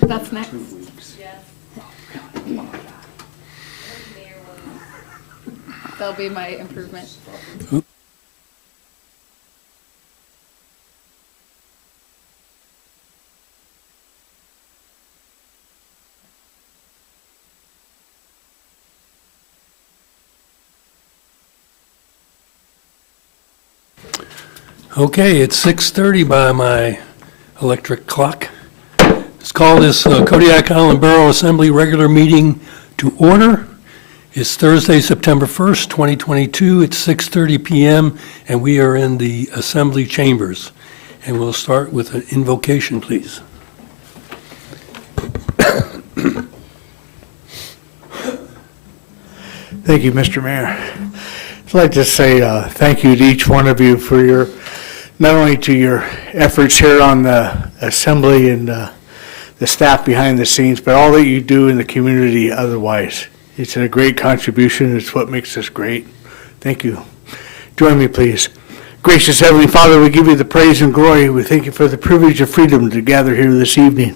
That's next. That'll be my improvement. Okay, it's 6:30 by my electric clock. Let's call this Kodiak Island Borough Assembly regular meeting to order. It's Thursday, September 1st, 2022. It's 6:30 p.m. and we are in the assembly chambers. And we'll start with an invocation, please. Thank you, Mr. Mayor. I'd like to say thank you to each one of you for your, not only to your efforts here on the assembly and the staff behind the scenes, but all that you do in the community otherwise. It's a great contribution. It's what makes us great. Thank you. Join me, please. Gracious Heavenly Father, we give you the praise and glory. We thank you for the privilege of freedom to gather here this evening.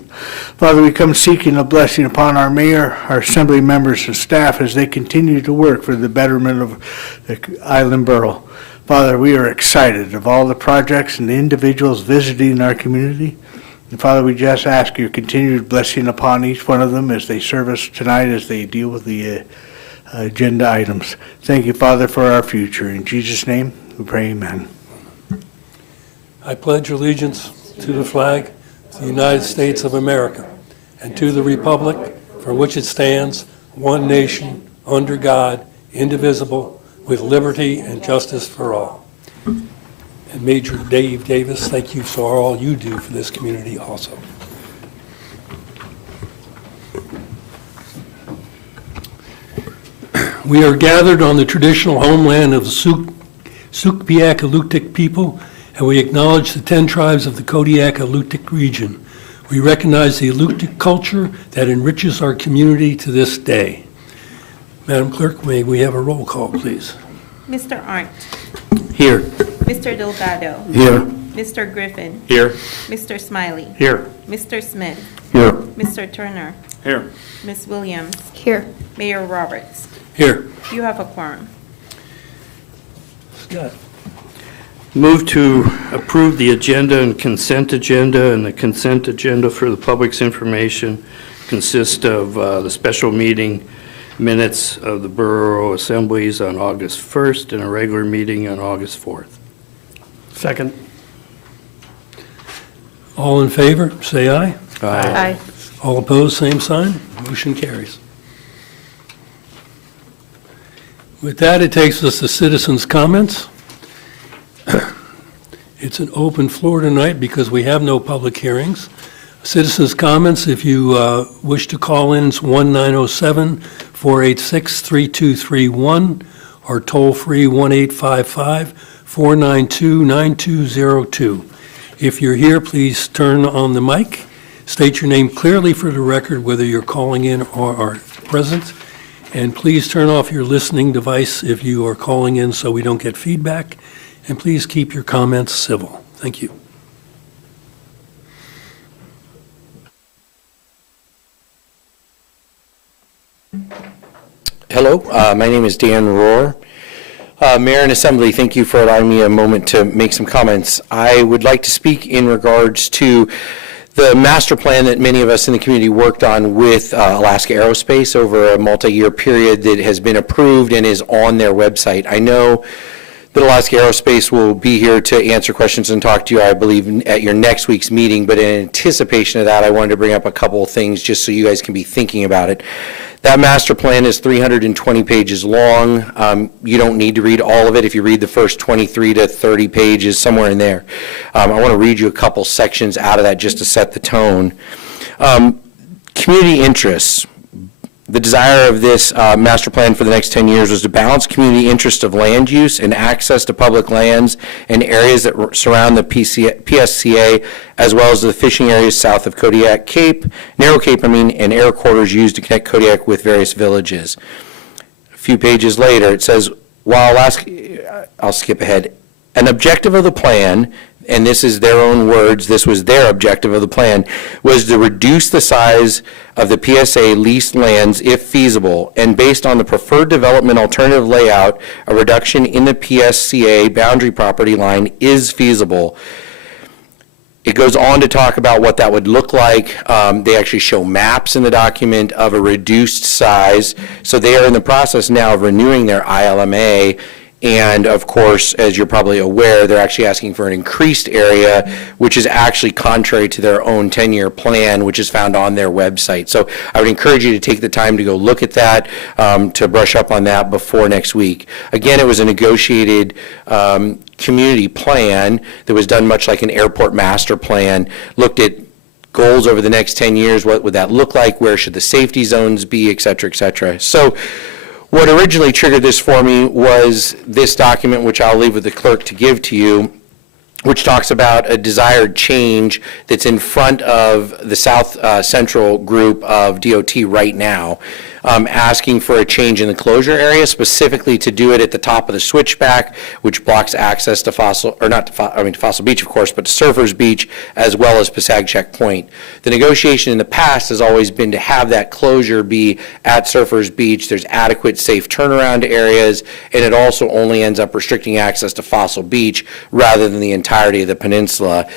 Father, we come seeking a blessing upon our mayor, our assembly members and staff as they continue to work for the betterment of the island borough. Father, we are excited of all the projects and the individuals visiting our community. And Father, we just ask your continued blessing upon each one of them as they serve us tonight, as they deal with the agenda items. Thank you, Father, for our future. In Jesus' name, we pray, amen. I pledge allegiance to the flag of the United States of America and to the republic for which it stands, one nation, under God, indivisible, with liberty and justice for all. And Major Dave Davis, thank you for all you do for this community also. We are gathered on the traditional homeland of the Sukpiak Alutiiq people, and we acknowledge the 10 tribes of the Kodiak Alutiiq region. We recognize the Alutiiq culture that enriches our community to this day. Madam Clerk, may we have a roll call, please? Mr. Arndt. Here. Mr. Delgado. Here. Mr. Griffin. Here. Mr. Smiley. Here. Mr. Smith. Here. Mr. Turner. Here. Ms. Williams. Here. Mayor Roberts. Here. You have a quorum. Scott. Move to approve the agenda and the consent agenda for the public's information consist of the special meeting minutes of the Borough Assemblies on August 1st and a regular meeting on August 4th. Second. All in favor, say aye. Aye. All opposed, same sign. Motion carries. With that, it takes us to citizens' comments. It's an open floor tonight because we have no public hearings. Citizens' comments, if you wish to call in, it's 1-907-486-3231 or toll-free 1-855-492-9202. If you're here, please turn on the mic. State your name clearly for the record, whether you're calling in or are present. And please turn off your listening device if you are calling in so we don't get feedback. And please keep your comments civil. Thank you. Hello, my name is Dan Rohr. Mayor and Assembly, thank you for allowing me a moment to make some comments. I would like to speak in regards to the master plan that many of us in the community worked on with Alaska Aerospace over a multi-year period that has been approved and is on their website. I know that Alaska Aerospace will be here to answer questions and talk to you, I believe, at your next week's meeting, but in anticipation of that, I wanted to bring up a couple of things just so you guys can be thinking about it. That master plan is 320 pages long. You don't need to read all of it. If you read the first 23 to 30 pages, somewhere in there. I want to read you a couple sections out of that just to set the tone. Community interests. The desire of this master plan for the next 10 years was to balance community interest of land use and access to public lands and areas that surround the PSCA, as well as the fishing areas south of Kodiak Cape, Narrow Cape, and air quarters used to connect Kodiak with various villages. A few pages later, it says, while Alaska, I'll skip ahead. An objective of the plan and this is their own words, this was their objective of the plan, was to reduce the size of the PSA leased lands if feasible, and based on the preferred development alternative layout, a reduction in the PSCA boundary property line is feasible. It goes on to talk about what that would look like. They actually show maps in the document of a reduced size. So they are in the process now of renewing their ILMA. And of course, as you're probably aware, they're actually asking for an increased area, which is actually contrary to their own 10-year plan, which is found on their website. So I would encourage you to take the time to go look at that, to brush up on that before next week. Again, it was a negotiated community plan that was done much like an airport master plan, looked at goals over the next 10 years, what would that look like, where should the safety zones be, et cetera, et cetera. So what originally triggered this for me was this document, which I'll leave with the clerk to give to you, which talks about a desired change that's in front of the South Central group of DOT right now, asking for a change in the closure area, specifically to do it at the top of the switchback, which blocks access to Fossil, or not to, to Fossil Beach, of course, but to Surfers Beach, as well as Passagcheck Point. The negotiation in the past has always been to have that closure be at Surfers Beach. There's adequate safe turnaround areas, and it also only ends up restricting access to Fossil Beach rather than the entirety of the peninsula.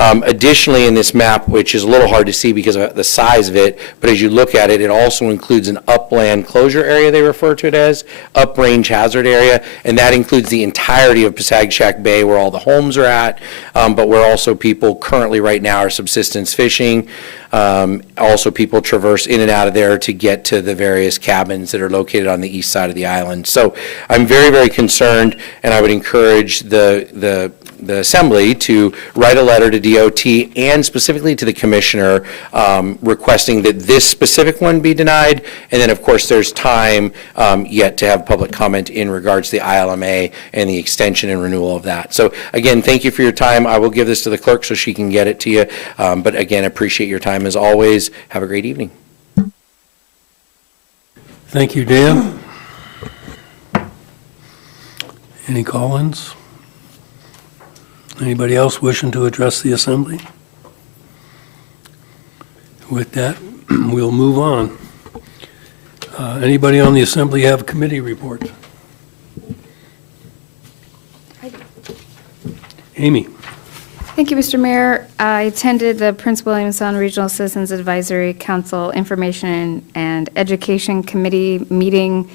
Additionally, in this map, which is a little hard to see because of the size of it, but as you look at it, it also includes an upland closure area, they refer to it as, uprange hazard area, and that includes the entirety of Passagcheck Bay where all the homes are at, but where also people currently right now are subsistence fishing. Also, people traverse in and out of there to get to the various cabins that are located on the east side of the island. So I'm very, very concerned, and I would encourage the Assembly to write a letter to DOT and specifically to the Commissioner requesting that this specific one be denied. And then, of course, there's time yet to have public comment in regards to the ILMA and the extension and renewal of that. So, again, thank you for your time. I will give this to the clerk so she can get it to you. But, again, appreciate your time as always. Have a great evening. Thank you, Dan. Any call-ins? Anybody else wishing to address the Assembly? With that, we'll move on. Anybody on the Assembly have committee reports? Amy? Thank you, Mr. Mayor. I attended the Prince William Sound Regional Citizens Advisory Council Information and Education Committee meeting.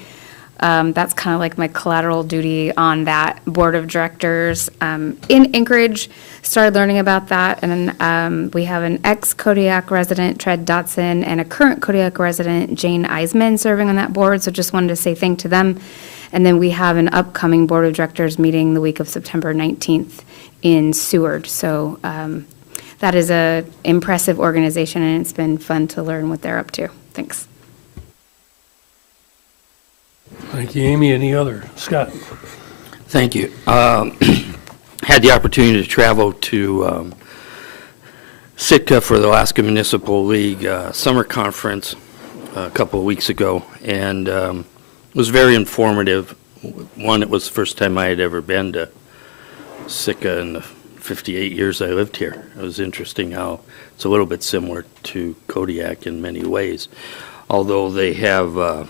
That's kind of like my collateral duty on that board of directors. In Anchorage, started learning about that, and then we have an ex-Kodiak resident, Tread Dotson, and a current Kodiak resident, Jane Eisman, serving on that board, so just wanted to say thank to them. And then we have an upcoming board of directors meeting the week of September 19th in Seward. So that is a impressive organization, and it's been fun to learn what they're up to. Thanks. Thank you, Amy. Any other? Scott? Thank you. Had the opportunity to travel to Sitka for the Alaska Municipal League summer conference a couple of weeks ago, and it was very informative. One, it was the first time I had ever been to Sitka in the 58 years I lived here. It was interesting how it's a little bit similar to Kodiak in many ways, although they have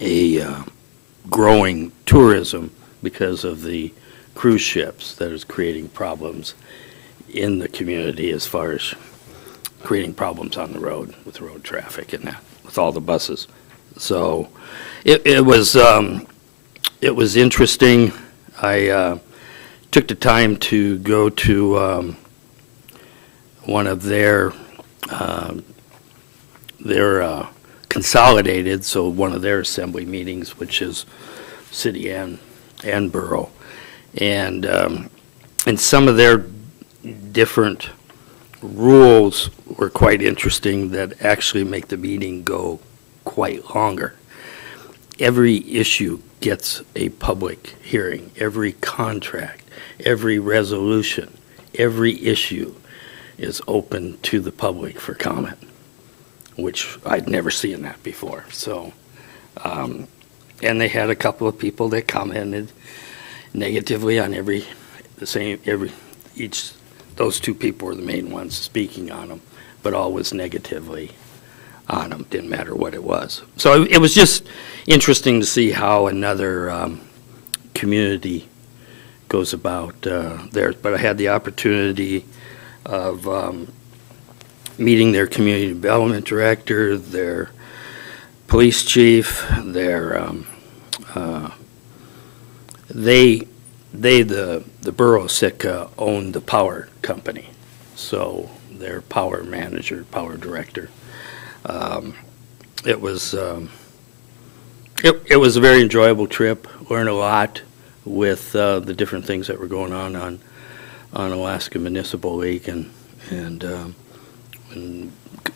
a growing tourism because of the cruise ships that is creating problems in the community as far as creating problems on the road with road traffic and that, with all the buses. So it was interesting. I took the time to go to one of their consolidated, so one of their assembly meetings, which is city and borough, and some of their different rules were quite interesting that actually make the meeting go quite longer. Every issue gets a public hearing, every contract, every resolution, every issue is open to the public for comment, which I'd never seen that before. So, and they had a couple of people that commented negatively on every those two people were the main ones speaking on them, but always negatively on them, didn't matter what it was. So it was just interesting to see how another community goes about theirs. But I had the opportunity of meeting their community development director, their police chief, their the borough of Sitka owned the power company, so their power manager, power director. It was it was a very enjoyable trip. Learned a lot with the different things that were going on Alaska Municipal League, and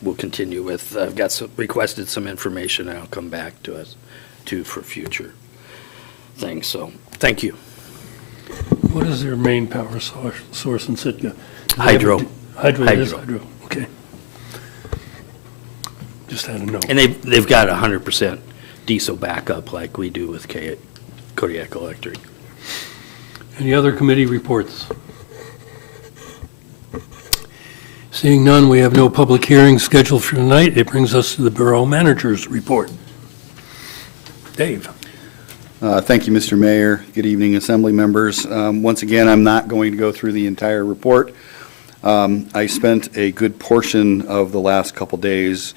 we'll continue with. I've got requested some information, and I'll come back to us for future things. So thank you. What is their main power source in Sitka? Hydro. Hydro, it is Hydro. hydro, okay. Just had to know. And they've got 100% diesel backup like we do with Kodiak Electric. Any other committee reports? Seeing none, we have no public hearings scheduled for tonight. It brings us to the Borough Manager's report. Dave. Thank you, Mr. Mayor. Good evening, Assembly members. Once again, I'm not going to go through the entire report. I spent a good portion of the last couple days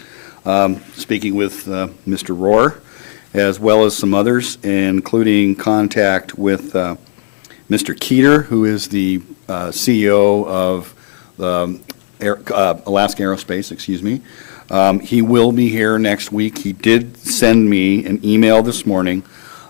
speaking with Mr. Rohr, as well as some others, including contact with Mr. Keeter, who is the CEO of Alaska Aerospace, excuse me. He will be here next week. He did send me an email this morning.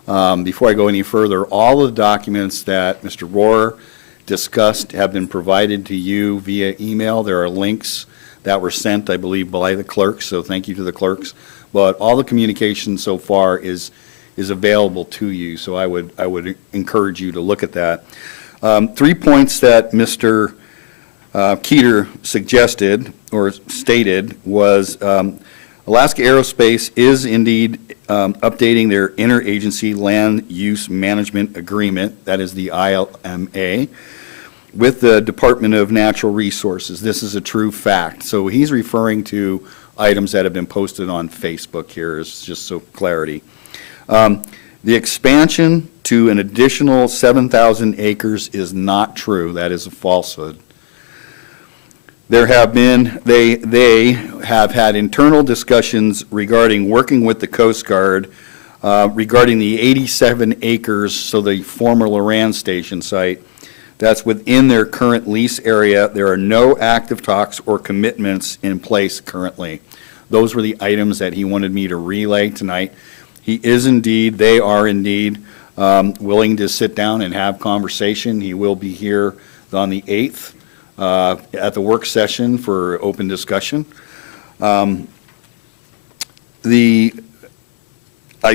Before I go any further, all of the documents that Mr. Rohr discussed have been provided to you via email. There are links that were sent, I believe, by the clerks, so thank you to the clerks. But all the communication so far is available to you, so I would encourage you to look at that. 3 points that Mr. Keeter suggested or stated was Alaska Aerospace is indeed updating their interagency land use management agreement, that is the ILMA, with the Department of Natural Resources. This is a true fact. So he's referring to items that have been posted on Facebook here, is just so clarity. The expansion to an additional 7,000 acres is not true. That is a falsehood. There have been, they have had internal discussions regarding working with the Coast Guard regarding the 87 acres, so the former Loran Station site, that's within their current lease area. There are no active talks or commitments in place currently. Those were the items that he wanted me to relay tonight. He is indeed, they are indeed willing to sit down and have conversation. He will be here on the 8th. At the work session for open discussion. I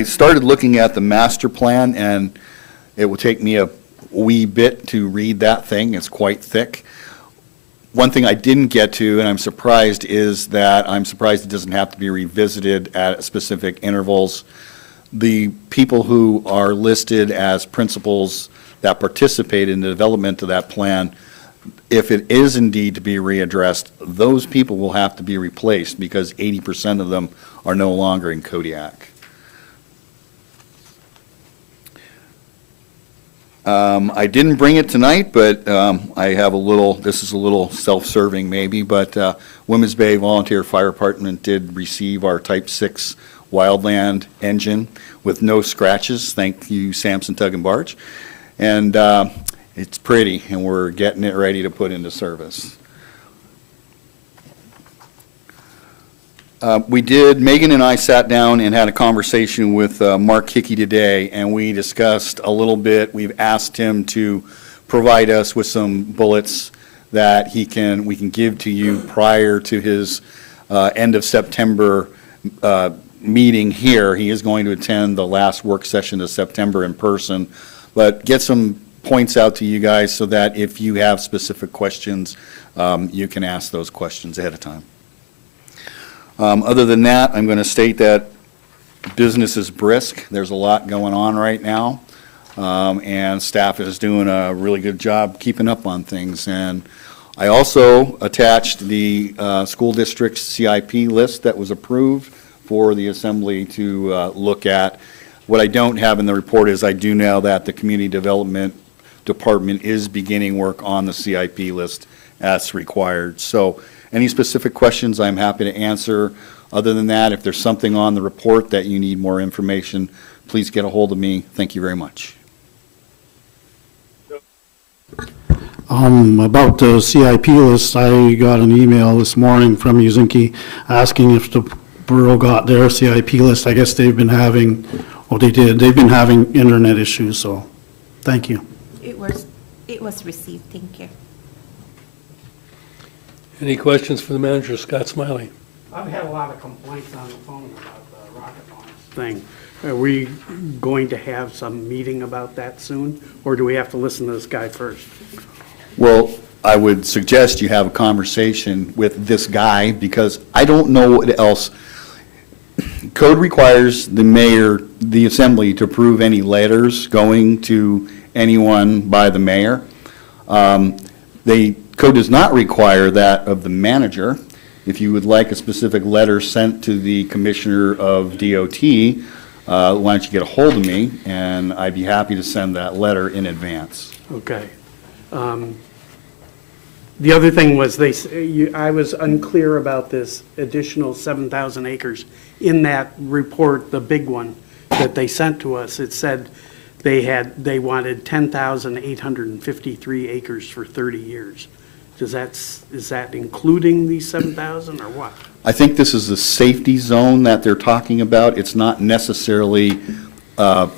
started looking at the master plan, and it will take me a wee bit to read that thing. It's quite thick. One thing I didn't get to, and I'm surprised, is that I'm surprised it doesn't have to be revisited at specific intervals. The people who are listed as principals that participate in the development of that plan, if it is indeed to be readdressed, those people will have to be replaced because 80% of them are no longer in Kodiak. I didn't bring it tonight, but I have a little, this is a little self-serving maybe, but Women's Bay Volunteer Fire Department did receive our Type 6 Wildland engine with no scratches. Thank you, Sampson Tug and Barge. And it's pretty, and we're getting it ready to put into service. Megan and I sat down and had a conversation with Mark Hickey today, and we discussed a little bit. We've asked him to provide us with some bullets that we can give to you prior to his end of September meeting here. He is going to attend the last work session of September in person, but get some points out to you guys so that if you have specific questions, you can ask those questions ahead of time. Other than that, I'm going to state that business is brisk. There's a lot going on right now. and staff is doing a really good job keeping up on things. And I also attached the school district's CIP list that was approved for the assembly to look at. What I don't have in the report is I do know that the Community Development Department is beginning work on the CIP list as required. So any specific questions, I'm happy to answer. Other than that, if there's something on the report that you need more information, please get a hold of me. Thank you very much. About the CIP list, I got an email this morning from Uzinki asking if the borough got their CIP list. I guess they've been having, well, they've been having internet issues, so thank you. It was received, thank you. Any questions for the manager, Scott Smiley? I've had a lot of complaints on the phone about the rocket launch thing. Are we going to have some meeting about that soon, or do we have to listen to this guy first? Well, I would suggest you have a conversation with this guy, because I don't know what else. Code requires the mayor, the assembly, to approve any letters going to anyone by the mayor. Code does not require that of the manager. If you would like a specific letter sent to the commissioner of DOT, why don't you get a hold of me, and I'd be happy to send that letter in advance. Okay. The other thing was I was unclear about this additional 7,000 acres. In that report, the big one that they sent to us, it said they wanted 10,853 acres for 30 years. Is that including these 7,000 or what? I think this is the safety zone that they're talking about. It's not necessarily a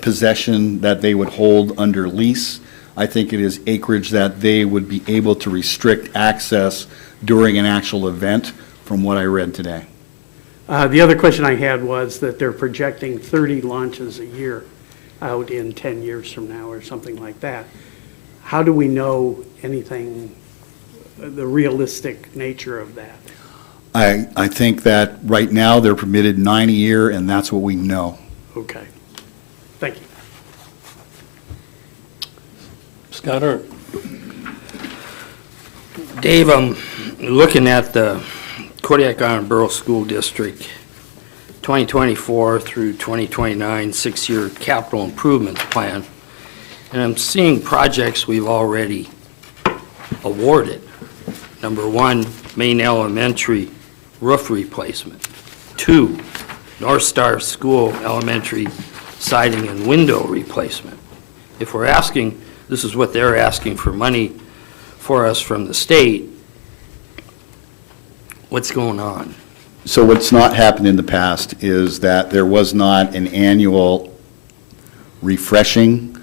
possession that they would hold under lease. I think it is acreage that they would be able to restrict access during an actual event, from what I read today. The other question I had was that they're projecting 30 launches a year out in 10 years from now or something like that. How do we know anything, the realistic nature of that? I think that right now they're permitted 9 a year, and that's what we know. Okay. Thank you. Scott Ernst? Dave, I'm looking at the Kodiak Island Borough School District 2024 through 2029 six-year capital improvements plan, and I'm seeing projects we've already awarded. Number one, Main Elementary roof replacement. 2, North Star School Elementary siding and window replacement. If we're asking, this is what they're asking for money for us from the state, what's going on? So what's not happened in the past is that there was not an annual refreshing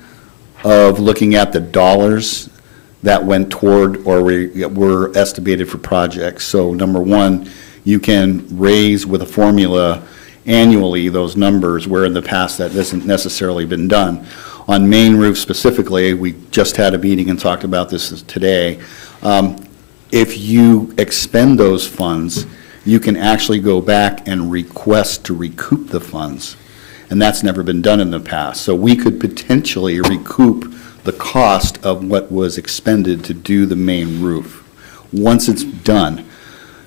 of looking at the dollars that went toward or were estimated for projects. So number one, you can raise with a formula annually those numbers, where in the past that hasn't necessarily been done. On main roof specifically, we just had a meeting and talked about this today. If you expend those funds, you can actually go back and request to recoup the funds. And that's never been done in the past. So we could potentially recoup the cost of what was expended to do the main roof once it's done.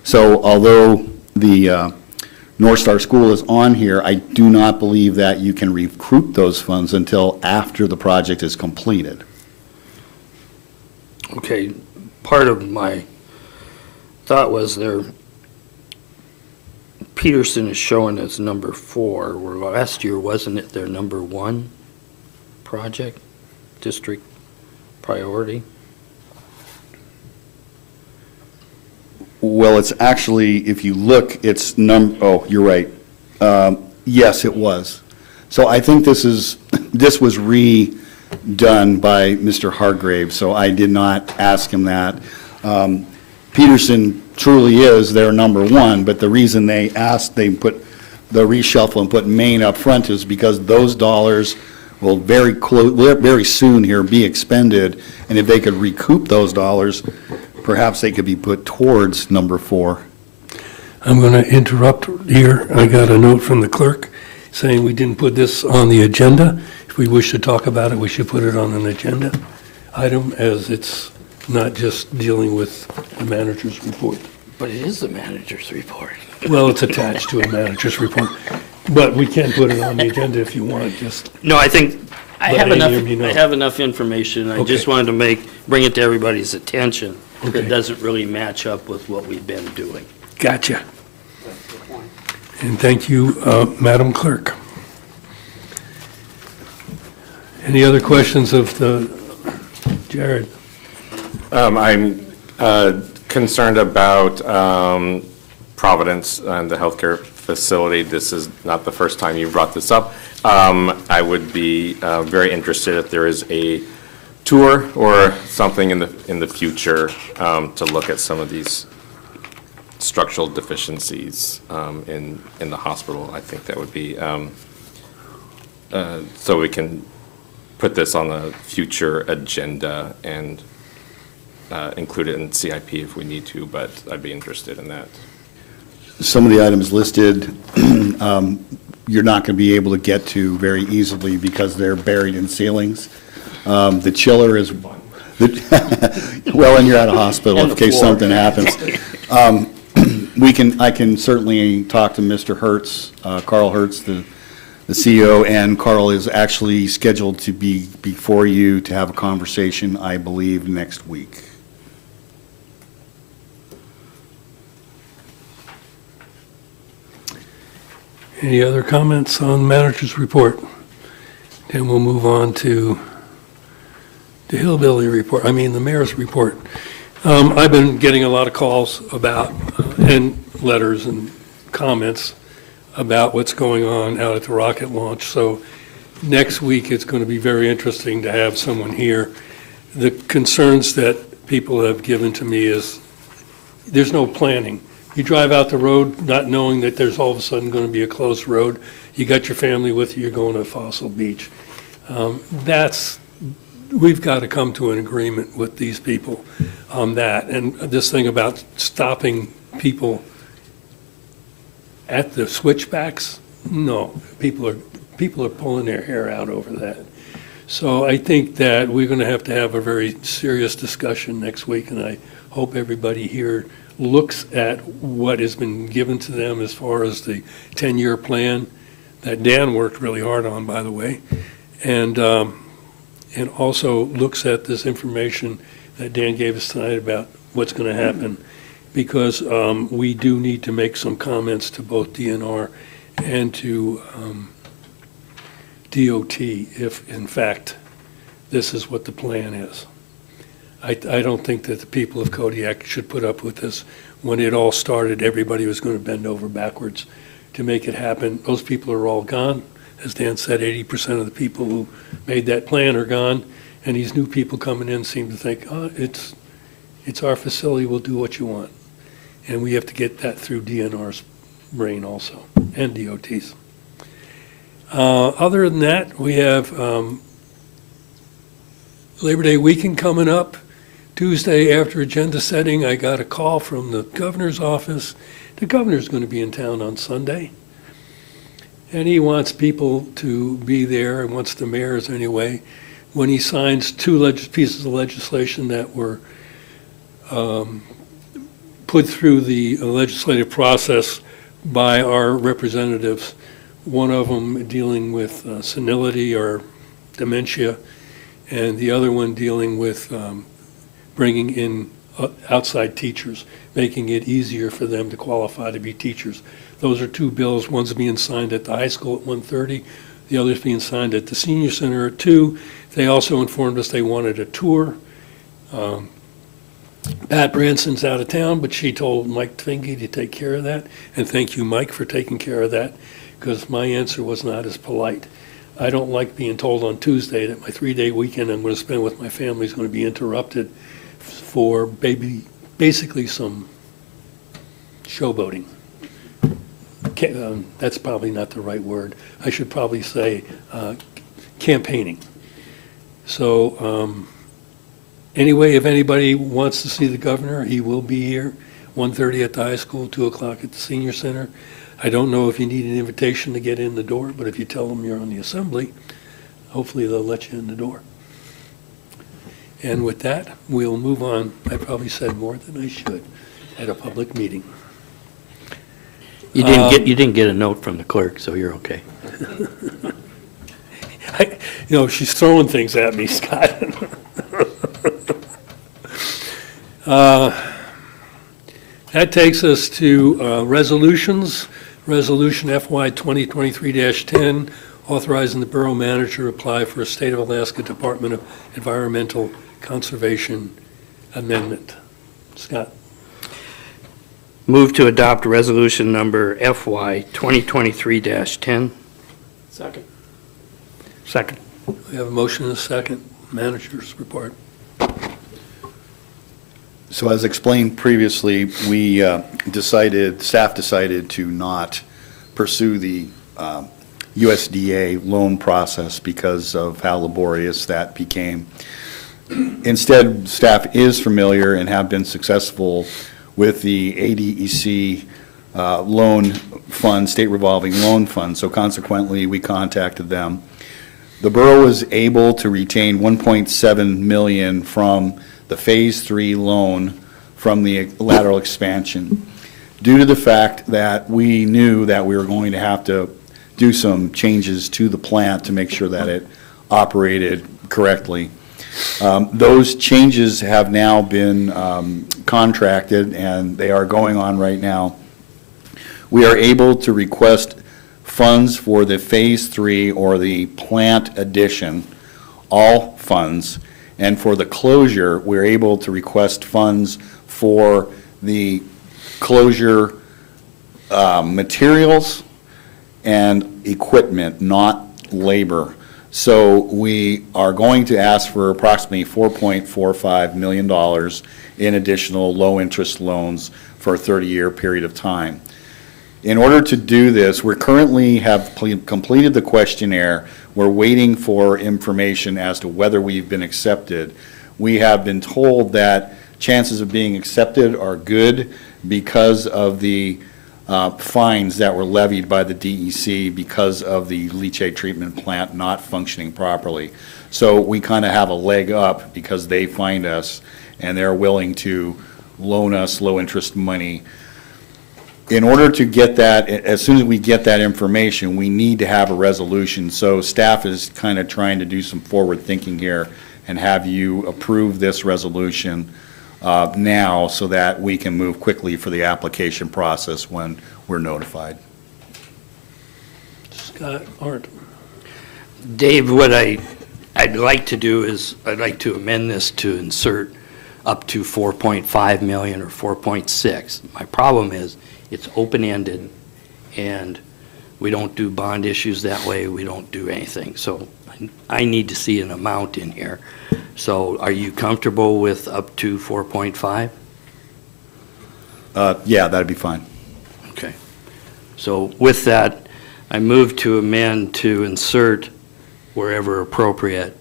So although the North Star School is on here, I do not believe that you can recoup those funds until after the project is completed. Okay, part of my thought was Peterson is showing as number 4, where last year, wasn't it their number 1 project, district priority? Well, it's actually, if you look, it's oh, you're right. Yes, it was. So I think this was redone by Mr. Hargrave, so I did not ask him that. Peterson truly is their number 1, but the reason they put the reshuffle and put Maine up front is because those dollars will very soon here be expended, and if they could recoup those dollars, perhaps they could be put towards number 4. I'm going to interrupt here. I got a note from the clerk. saying we didn't put this on the agenda. If we wish to talk about it, we should put it on an agenda item, as it's not just dealing with the manager's report. But it is the manager's report. Well, it's attached to a manager's report, but we can put it on the agenda if you want, just, No, I think I Let have enough, Amy know. I have enough information. I just Okay. wanted to bring it to everybody's attention. Okay. That doesn't really match up with what we've been doing. gotcha. And thank you, Madam Clerk. Any other questions of the, Jared? I'm concerned about Providence and the healthcare facility. This is not the first time you've brought this up. I would be very interested if there is a tour or something in the future to look at some of these structural deficiencies in the hospital. I think that would be, so we can put this on a future agenda and include it in CIP if we need to, but I'd be interested in that. Some of the items listed, you're not going to be able to get to very easily because they're buried in ceilings. The chiller is, well, and you're at a hospital And in the case floor. something happens. I can certainly talk to Mr. Hertz, Carl Hertz, the CEO, and Carl is actually scheduled to be before you to have a conversation, I believe, next week. Any other comments on manager's report? Then we'll move on to the hillbilly report, the mayor's report. I've been getting a lot of calls about, and letters and comments about what's going on out at the rocket launch. So next week, it's going to be very interesting to have someone here. The concerns that people have given to me is there's no planning. You drive out the road not knowing that there's all of a sudden going to be a closed road. You got your family with you, you're going to Fossil Beach. We've got to come to an agreement with these people on that. And this thing about stopping people at the switchbacks, no, people are pulling their hair out over that. So I think that we're going to have a very serious discussion next week, and I hope everybody here looks at what has been given to them as far as the 10-year plan that Dan worked really hard on, by the way, and also looks at this information that Dan gave us tonight about what's going to happen, because we do need to make some comments to both DNR and to DOT if, in fact, this is what the plan is. I don't think that the people of Kodiak should put up with this. When it all started, everybody was going to bend over backwards to make it happen. Those people are all gone. As Dan said, 80% of the people who made that plan are gone, and these new people coming in seem to think, oh, it's our facility, we'll do what you want. And we have to get that through DNR's brain also, and DOT's. Other than that, we have Labor Day weekend coming up. Tuesday, after agenda setting, I got a call from the governor's office. The governor's going to be in town on Sunday, and he wants people to be there, and wants the mayors anyway, when he signs two pieces of legislation that were put through the legislative process by our representatives, one of them dealing with senility or dementia, and the other one dealing with bringing in outside teachers, making it easier for them to qualify to be teachers. Those are two bills. One's being signed at the high school at 1:30. The other's being signed at the senior center at 2. They also informed us they wanted a tour. Pat Branson's out of town, but she told Mike Tvingy to take care of that. And thank you, Mike, for taking care of that, because my answer was not as polite. I don't like being told on Tuesday that my 3-day weekend I'm going to spend with my family is going to be interrupted for basically some showboating. That's probably not the right word. I should probably say campaigning. So anyway, if anybody wants to see the governor, he will be here. 1:30 at the high school, 2 o'clock at the senior center. I don't know if you need an invitation to get in the door, but if you tell them you're on the assembly, hopefully they'll let you in the door. And with that, we'll move on. I probably said more than I should at a public meeting. You didn't get a note from the clerk, so you're okay. She's throwing things at me, Scott. That takes us to resolutions. Resolution FY 2023-10, authorizing the borough manager to apply for a State of Alaska Department of Environmental Conservation amendment. Scott? Move to adopt resolution number FY 2023-10. Second. Second. We have a motion and a second. Manager's report. So as explained previously, we staff decided to not pursue the USDA loan process because of how laborious that became. Instead, staff is familiar and have been successful with the ADEC loan fund, state revolving loan fund, so consequently, we contacted them. The borough was able to retain $1.7 million from the Phase 3 loan from the lateral expansion. Due to the fact that we knew that we were going to have to do some changes to the plant to make sure that it operated correctly. Those changes have now been contracted, and they are going on right now. We are able to request funds for the Phase 3 or the plant addition, all funds, and for the closure, we're able to request funds for the closure materials and equipment, not labor. So we are going to ask for approximately $4.45 million in additional low-interest loans for a 30-year period of time. In order to do this, we currently have completed the questionnaire. We're waiting for information as to whether we've been accepted. We have been told that chances of being accepted are good because of the fines that were levied by the DEC because of the leachate treatment plant not functioning properly. So we kind of have a leg up because they find us and they're willing to loan us low-interest money. In order to get that, as soon as we get that information, we need to have a resolution. So staff is kind of trying to do some forward thinking here and have you approve this resolution now so that we can move quickly for the application process when we're notified. Scott, Art. Dave, what I'd like to do is, I'd like to amend this to insert up to 4.5 million or 4.6. My problem is, it's open-ended, and we don't do bond issues that way, we don't do anything. So I need to see an amount in here. So are you comfortable with up to 4.5? Yeah, that'd be fine. Okay. So with that, I move to amend to insert wherever appropriate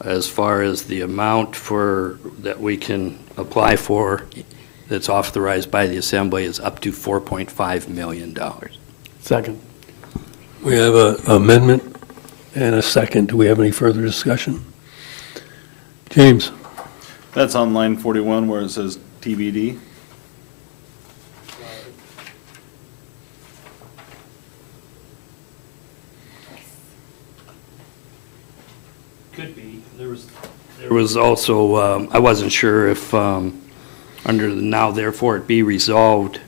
as far as the amount that we can apply for that's authorized by the Assembly is up to $4.5 million. Second. We have an amendment and a second. Do we have any further discussion? James? That's on line 41 where it says TBD. Could be. There was also, I wasn't sure if under the now therefore it be resolved,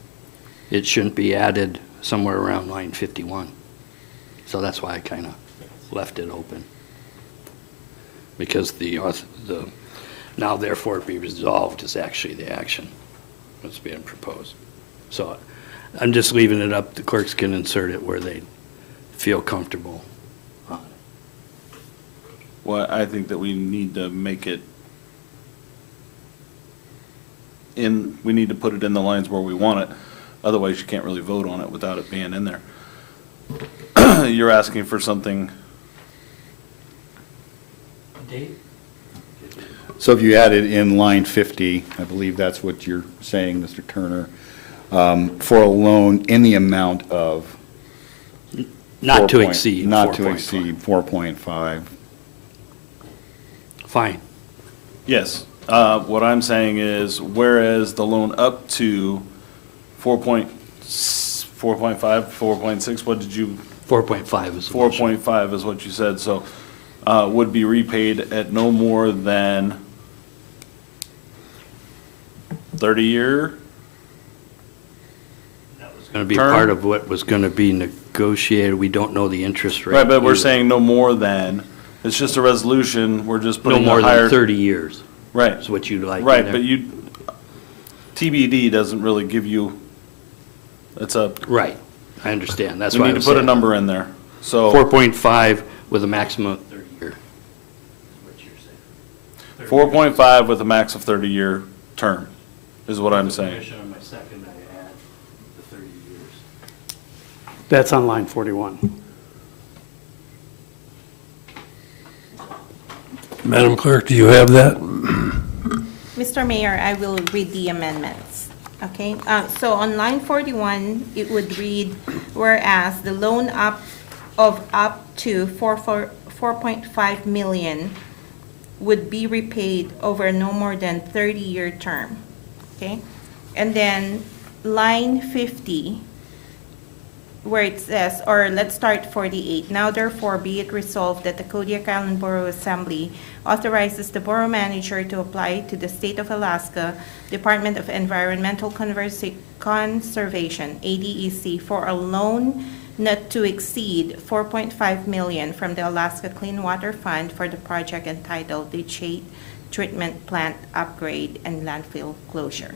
it shouldn't be added somewhere around line 51. So that's why I kind of left it open. Because the now therefore it be resolved is actually the action that's being proposed. So I'm just leaving it up, the clerks can insert it where they feel comfortable on it. Well, I think that we need to make it we need to put it in the lines where we want it. Otherwise, you can't really vote on it without it being in there. You're asking for something. Dave? So if you added in line 50, I believe that's what you're saying, Mr. Turner, for a loan in the amount of. Not to 4 exceed Not to 4.5. exceed 4.5. Fine. Yes. What I'm saying is, whereas the loan up to 4.5, 4.6, what did you, 4.5 is the motion. 4.5 is what you said, so would be repaid at no more than 30-year? It's going to be term? part of what was going to be negotiated. We don't know the interest rate. Right, but we're either. saying no more than, it's just a resolution, we're just No putting more a higher. than 30 years Right, is what you'd like in right, there. but TBD doesn't really give you, it's a, Right, I understand. That's we why I need to was put a saying number in there, so. 4.5 with a maximum of 30 year. 4.5 with a max of 30-year term, is what I'm saying. On my second, I add the 30 years. That's on line 41. Madam Clerk, do you have that? Mr. Mayor, I will read the amendments, okay? So on line 41, it would read, whereas the loan up to 4.5 million would be repaid over no more than 30-year term, okay? And then line 50, where it says, or let's start 48. Now therefore be it resolved that the Kodiak Island Borough Assembly authorizes the borough manager to apply to the State of Alaska Department of Environmental Conservation, ADEC, for a loan not to exceed 4.5 million from the Alaska Clean Water Fund for the project entitled Leachate Treatment Plant Upgrade and Landfill Closure.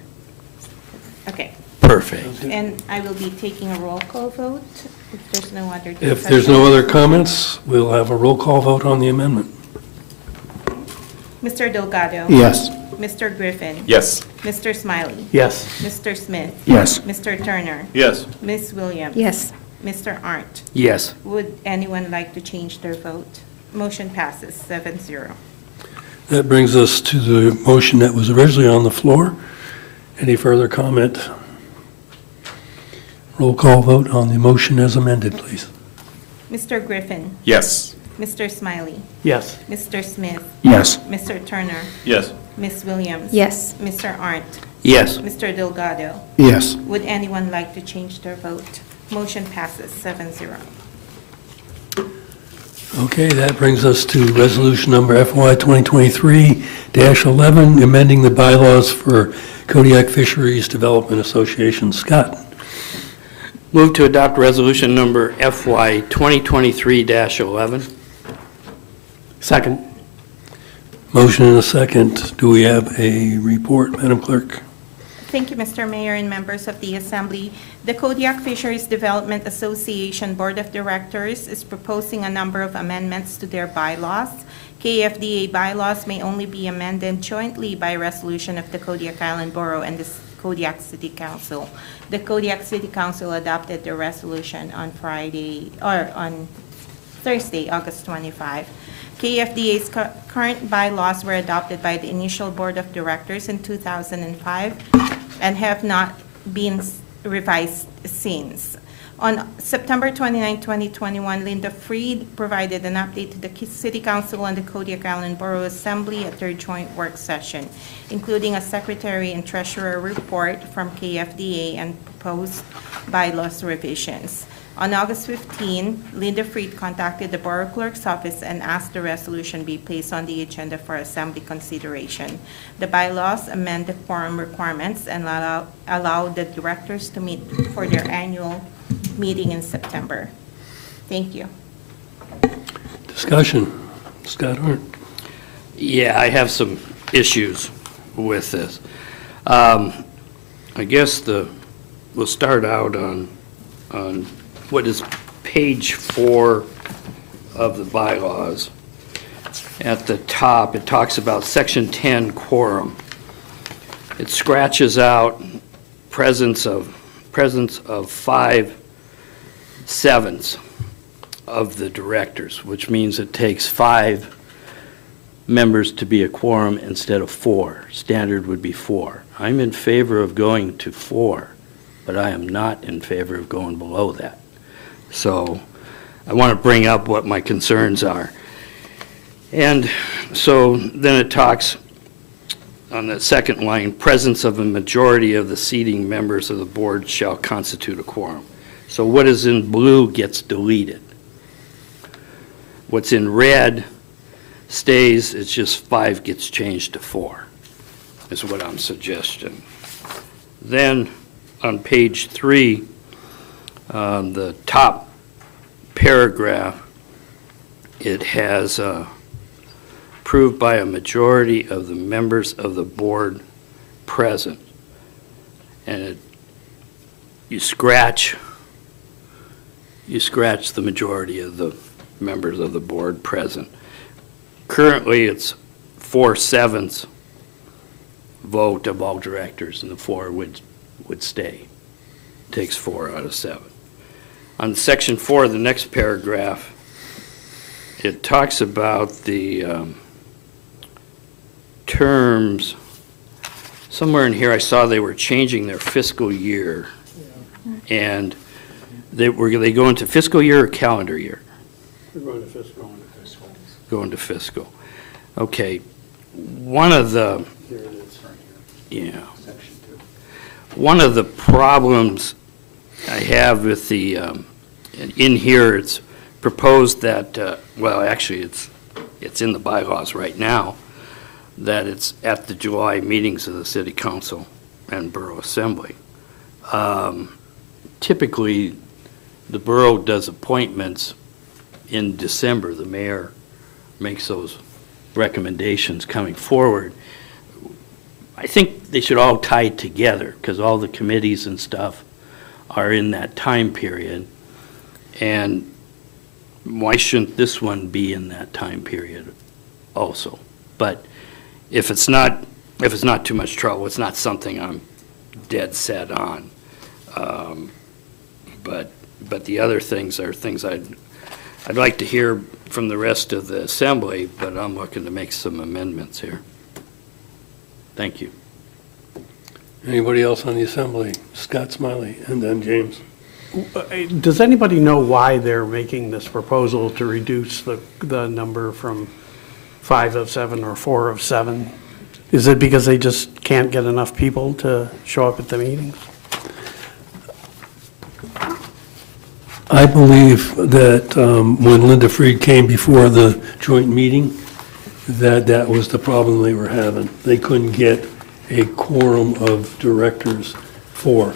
Okay. Perfect. And I will be taking a roll call vote if there's no other discussion. If there's no other comments, we'll have a roll call vote on the amendment. Mr. Delgado. Yes. Mr. Griffin. Yes. Mr. Smiley. Yes. Mr. Smith. Yes. Mr. Turner. Yes, Ms. Williams. Yes. Mr. Arndt. Yes. Would anyone like to change their vote? Motion passes 7-0. That brings us to the motion that was originally on the floor. Any further comment? Roll call vote on the motion as amended, please. Mr. Griffin. Yes. Mr. Smiley. Yes. Mr. Smith. Yes. Mr. Turner. yes. Ms. Williams. Yes. Mr. Arndt. Yes. Mr. Delgado. Yes. Would anyone like to change their vote? Motion passes 7-0. Okay, that brings us to resolution number FY 2023-11, amending the bylaws for Kodiak Fisheries Development Association. Scott? Move to adopt resolution number FY 2023-11. Second. Motion and a second. Do we have a report, Madam Clerk? Thank you, Mr. Mayor and members of the Assembly. The Kodiak Fisheries Development Association Board of Directors is proposing a number of amendments to their bylaws. KFDA bylaws may only be amended jointly by resolution of the Kodiak Island Borough and the Kodiak City Council. The Kodiak City Council adopted the resolution on Thursday, August 25. KFDA's current bylaws were adopted by the initial Board of Directors in 2005 and have not been revised since. On September 29, 2021, Linda Freed provided an update to the City Council and the Kodiak Island Borough Assembly at their joint work session, including a Secretary and Treasurer report from KFDA and proposed bylaws revisions. On August 15, Linda Freed contacted the Borough Clerk's office and asked the resolution be placed on the agenda for Assembly consideration. The bylaws amend the quorum requirements and allow the directors to meet for their annual meeting in September. Thank you. Discussion. Scott Arndt? Yeah, I have some issues with this. I guess we'll start out on what is page 4 of the bylaws. At the top, it talks about section 10 quorum. It scratches out presence of 5/7 of the directors, which means it takes 5 members to be a quorum instead of 4. Standard would be 4. I'm in favor of going to 4, but I am not in favor of going below that. So I want to bring up what my concerns are. And so then it talks on the second line, presence of a majority of the seating members of the board shall constitute a quorum. So what is in blue gets deleted. What's in red stays, it's just 5 gets changed to 4, is what I'm suggesting. Then on page 3, the top paragraph, it has approved by a majority of the members of the board present. And you scratch the majority of the members of the board present. Currently, it's 4/7 vote of all directors, and the 4 would stay. Takes 4 out of 7. On section 4, the next paragraph, it talks about the terms. Somewhere in here, I saw they were changing their fiscal year, and they go into fiscal year or calendar year? We're going to fiscal. Going to fiscal. Okay, one of the, Here it is. yeah. One of the problems I have with the, in here, it's proposed that, well, actually, it's in the bylaws right now, that it's at the July meetings of the city council and borough assembly. Typically, the borough does appointments in December. The mayor makes those recommendations coming forward. I think they should all tie together, because all the committees and stuff are in that time period. And why shouldn't this one be in that time period also? But if it's not too much trouble, it's not something I'm dead set on. But the other things are things I'd like to hear from the rest of the assembly, but I'm looking to make some amendments here. Thank you. Anybody else on the assembly? Scott Smiley, and then James. Does anybody know why they're making this proposal to reduce the number from 5 of 7 or 4 of 7? Is it because they just can't get enough people to show up at the meetings? I believe that when Linda Freed came before the joint meeting, that was the problem they were having. They couldn't get a quorum of directors for,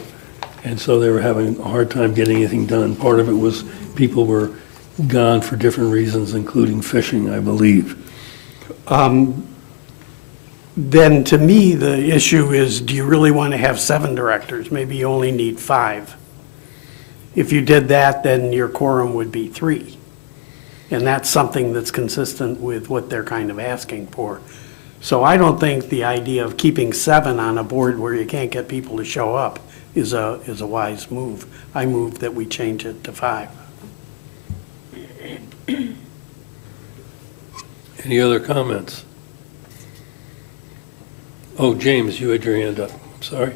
and so they were having a hard time getting anything done. Part of it was people were gone for different reasons, including fishing, I believe. Then to me, the issue is, do you really want to have 7 directors? Maybe you only need 5. If you did that, then your quorum would be 3. And that's something that's consistent with what they're kind of asking for. So I don't think the idea of keeping 7 on a board where you can't get people to show up is a wise move. I move that we change it to 5. Any other comments? Oh, James, you had your hand up. Sorry.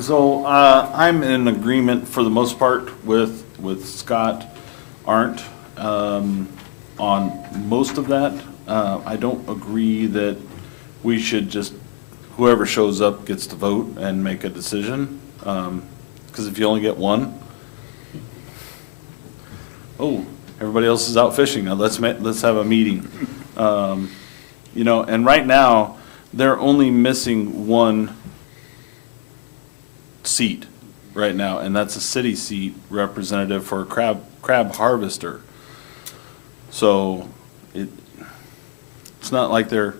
So I'm in agreement for the most part with Scott Arndt on most of that. I don't agree that we should just, whoever shows up gets to vote and make a decision. Because if you only get one, oh, everybody else is out fishing. Now let's have a meeting. You know, and right now, they're only missing one seat right now, and that's a city seat representative for a crab harvester. So it's not like they're,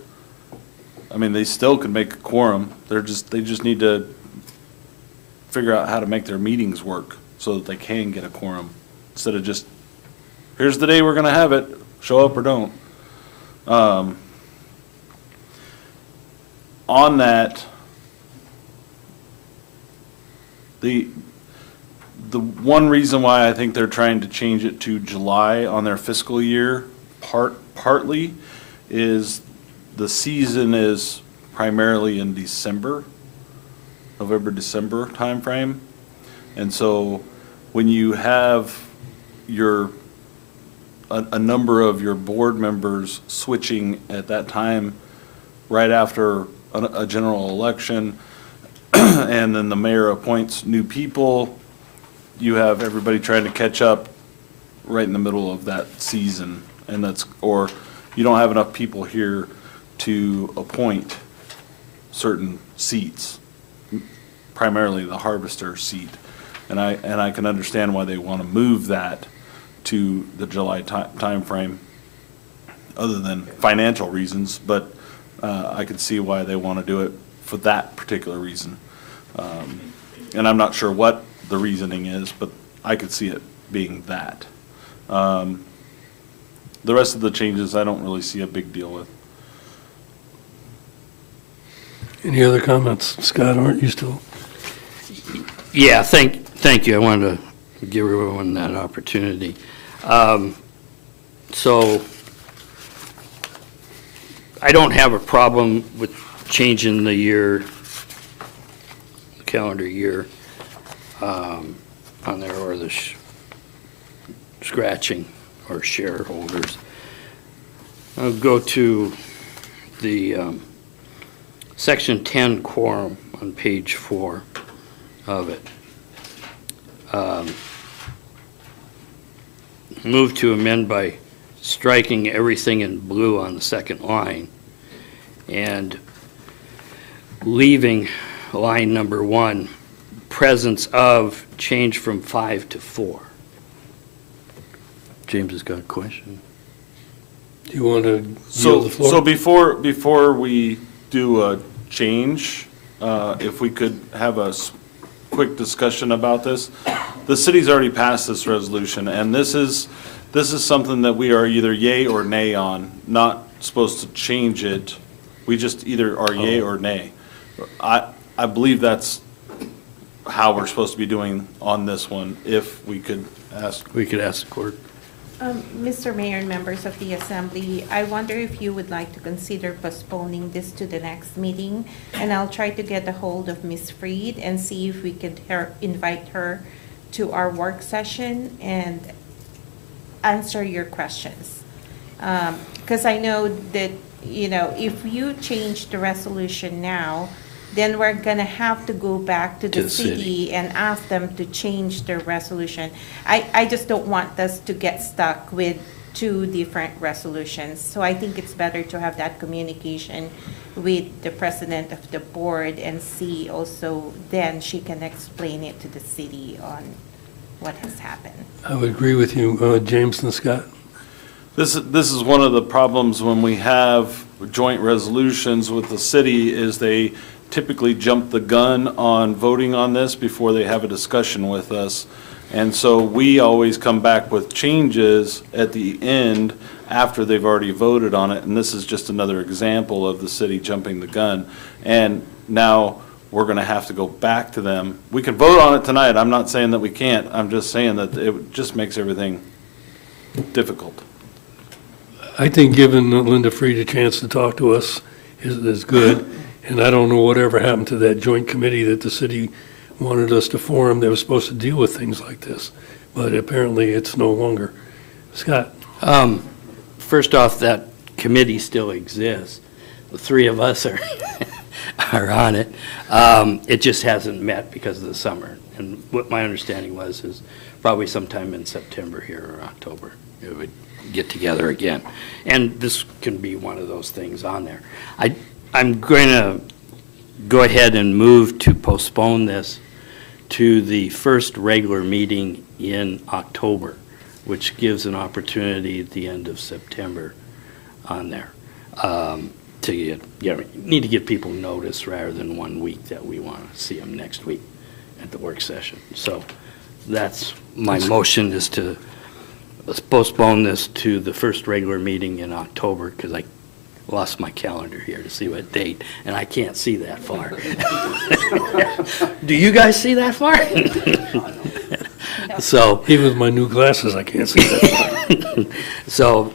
I mean, they still could make a quorum. They just need to figure out how to make their meetings work so that they can get a quorum, instead of just, here's the day we're gonna have it, show up or don't. On that, the one reason why I think they're trying to change it to July on their fiscal year, part partly is the season is primarily in December, November, December timeframe. And so when you have a number of your board members switching at that time, right after a general election, and then the mayor appoints new people, you have everybody trying to catch up right in the middle of that season. And or you don't have enough people here to appoint certain seats, primarily the harvester seat. And I can understand why they want to move that to the July timeframe, other than financial reasons, but I could see why they want to do it for that particular reason. And I'm not sure what the reasoning is, but I could see it being that. The rest of the changes, I don't really see a big deal with. Any other comments? Scott, aren't you still? Yeah, thank you. I wanted to give everyone that opportunity. So I don't have a problem with changing the year, calendar year on there, or the scratching or shareholders. I'll go to the section 10 quorum on page 4 of it. Move to amend by striking everything in blue on the second line and leaving line number 1, presence of, change from 5 to 4. James has got a question. Do you want to So, yield the floor? before we do a change, if we could have a quick discussion about this. The city's already passed this resolution, and this is something that we are either yay or nay on, not supposed to change it. We just either are yay or nay. I believe that's how we're supposed to be doing on this one, if we could ask. We could ask the court. Mr. Mayor and members of the Assembly, I wonder if you would like to consider postponing this to the next meeting, and I'll try to get a hold of Ms. Freed and see if we could invite her to our work session and answer your questions. Because I know that, if you change the resolution now, then we're going to have to go back to the city and ask them to change their resolution. I just don't want us to get stuck with 2 different resolutions. So I think it's better to have that communication with the president of the board and see also, then she can explain it to the city on what has happened. I would agree with you, James and Scott. This is one of the problems when we have joint resolutions with the city, is they typically jump the gun on voting on this before they have a discussion with us. And so we always come back with changes at the end after they've already voted on it. And this is just another example of the city jumping the gun. And now we're going to have to go back to them. We can vote on it tonight. I'm not saying that we can't. I'm just saying that it just makes everything difficult. I think giving Linda Freed a chance to talk to us is good. And I don't know whatever happened to that joint committee that the city wanted us to form that was supposed to deal with things like this. But apparently it's no longer. Scott? First off, that committee still exists. The 3 of us are on it. It just hasn't met because of the summer. And what my understanding was is probably sometime in September here or October, it would get together again. And this can be one of those things on there. I'm going to go ahead and move to postpone this to the first regular meeting in October, which gives an opportunity at the end of September on there to need to give people notice rather than 1 week that we want to see them next week at the work session. So that's my motion, is to postpone this to the first regular meeting in October, because I lost my calendar here to see what date, and I can't see that far. Do you guys see that far? So, Even with my new glasses, I can't see that. so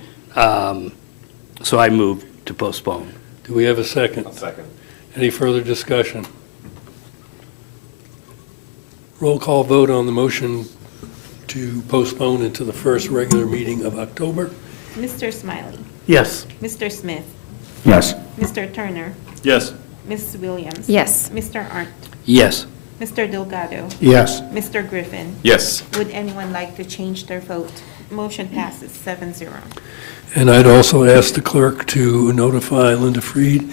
So I move to postpone. Do we have a second? Second. Any further discussion? Roll call vote on the motion to postpone into the first regular meeting of October. Mr. Smiley, Yes. Mr. Smith, Yes. Mr. Turner, Yes. Ms. Williams. Yes. Mr. Arndt, Yes. Mr. Delgado, Yes. Mr. Griffin. Yes. Would anyone like to change their vote? Motion passes 7-0. And I'd also ask the clerk to notify Linda Freed.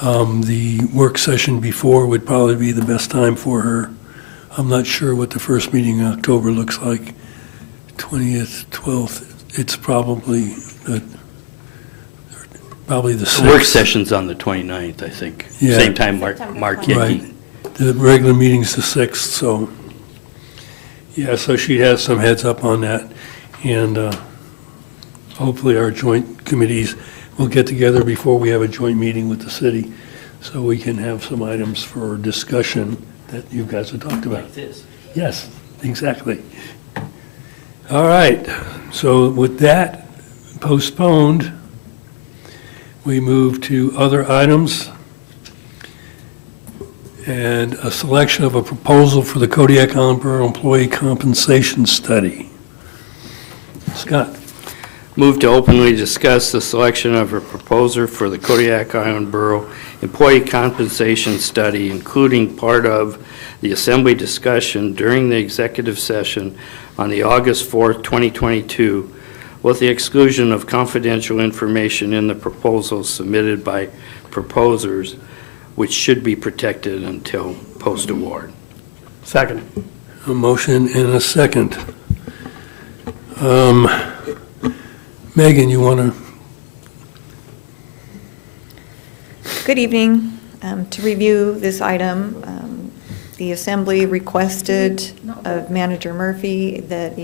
The work session before would probably be the best time for her. I'm not sure what the first meeting in October looks like. 20th, 12th, it's probably the The 6th. work session's on the 29th, I think. Yeah. Same time September Mark 29th. Right. Hickey. The regular meeting's the 6th, so, yeah, so she has some heads up on that. And hopefully our joint committees will get together before we have a joint meeting with the city, so we can have some items for discussion that you guys have talked about. Like this. Yes, exactly. All right, so with that postponed, we move to other items. And a selection of a proposal for the Kodiak Island Borough Employee Compensation Study. Scott? Move to openly discuss the selection of a proposer for the Kodiak Island Borough Employee Compensation Study, including part of the Assembly discussion during the executive session on the August 4th, 2022, with the exclusion of confidential information in the proposals submitted by proposers, which should be protected until post-award. Second. A motion and a second. Megan, you want to? Good evening. To review this item, the Assembly requested of Manager Murphy that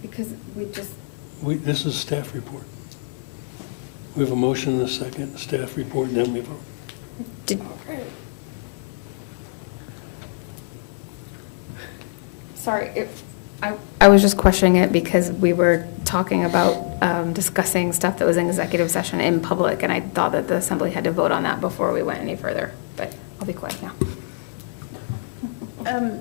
Because we just, This is staff report. We have a motion and a second, staff report, and then we vote. sorry, I was just questioning it because we were talking about discussing stuff that was in executive session in public, and I thought that the Assembly had to vote on that before we went any further, but I'll be quiet now.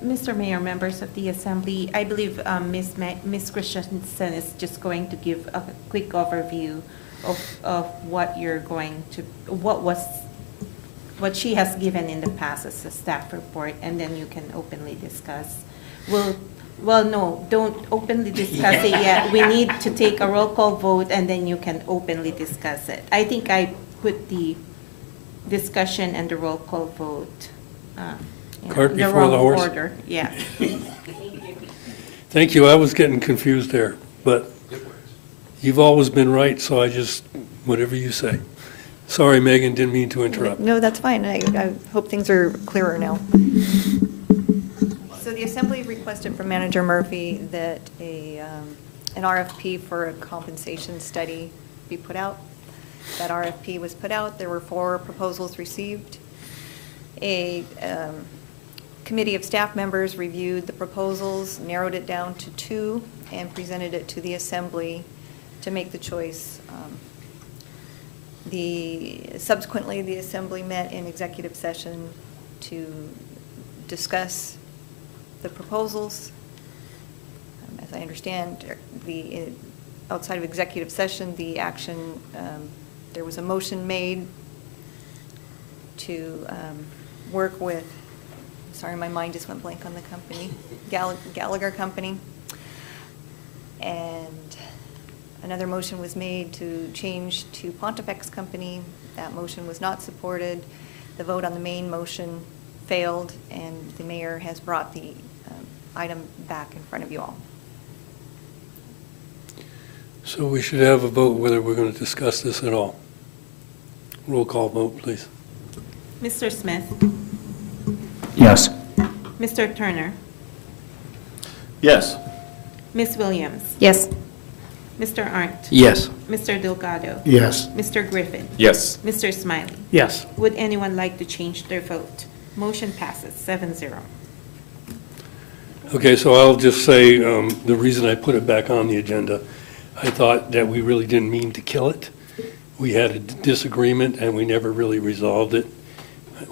Mr. Mayor, members of the Assembly, I believe Ms. Christensen is just going to give a quick overview of what you're going to, what she has given in the past as a staff report, and then you can openly discuss. Well, no, don't openly discuss it yet. We need to take a roll call vote, and then you can openly discuss it. I think I put the discussion and the roll call vote Cart in before the wrong horse. order. Yeah. Thank you, I was getting confused there, but you've always been right, so I just, whatever you say. Sorry, Megan, didn't mean to interrupt. No, that's fine. I hope things are clearer now. So the Assembly requested from Manager Murphy that an RFP for a compensation study be put out. That RFP was put out. There were 4 proposals received. A committee of staff members reviewed the proposals, narrowed it down to 2, and presented it to the Assembly to make the choice. Subsequently, the Assembly met in executive session to discuss the proposals. As I understand, outside of executive session, the action, there was a motion made to work with, sorry, my mind just went blank on the company, Gallagher Company. And another motion was made to change to Pontifex Company. That motion was not supported. The vote on the main motion failed, and the mayor has brought the item back in front of you all. So we should have a vote whether we're going to discuss this at all. Roll call vote, please. Mr. Smith, Yes. Mr. Turner, Yes. Ms. Williams, Yes. Mr. Arndt, Yes. Mr. Delgado, Yes. Mr. Griffin, Yes. Mr. Smiley. Yes. Would anyone like to change their vote? Motion passes 7-0. Okay, so I'll just say, the reason I put it back on the agenda, I thought that we really didn't mean to kill it. We had a disagreement, and we never really resolved it.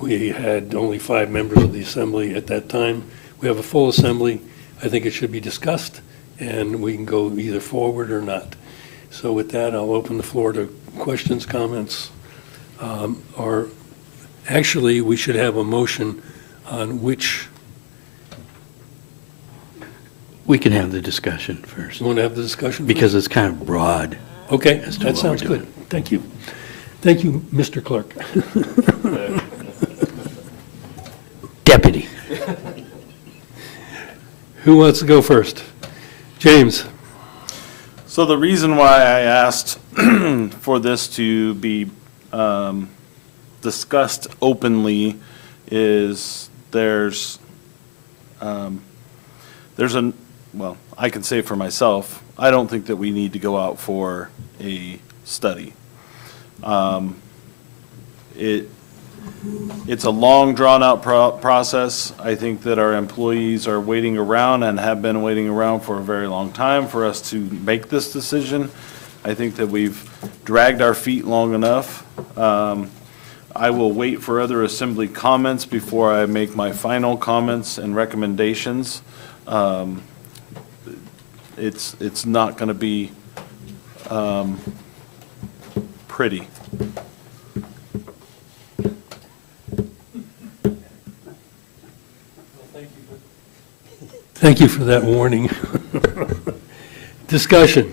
We had only 5 members of the assembly at that time. We have a full assembly. I think it should be discussed, and we can go either forward or not. So with that, I'll open the floor to questions, comments. Or actually, we should have a motion on which, We can have the discussion first, you want to have the discussion? first? because it's kind of broad. Okay, as to that what sounds we're doing. good. Thank you. Thank you, Mr. Clerk. Deputy. Who wants to go first? James? So the reason why I asked for this to be discussed openly is there's well, I can say for myself, I don't think that we need to go out for a study. It's a long, drawn-out process. I think that our employees are waiting around and have been waiting around for a very long time for us to make this decision. I think that we've dragged our feet long enough. I will wait for other assembly comments before I make my final comments and recommendations. It's not going to be pretty. Thank you for that warning. Discussion.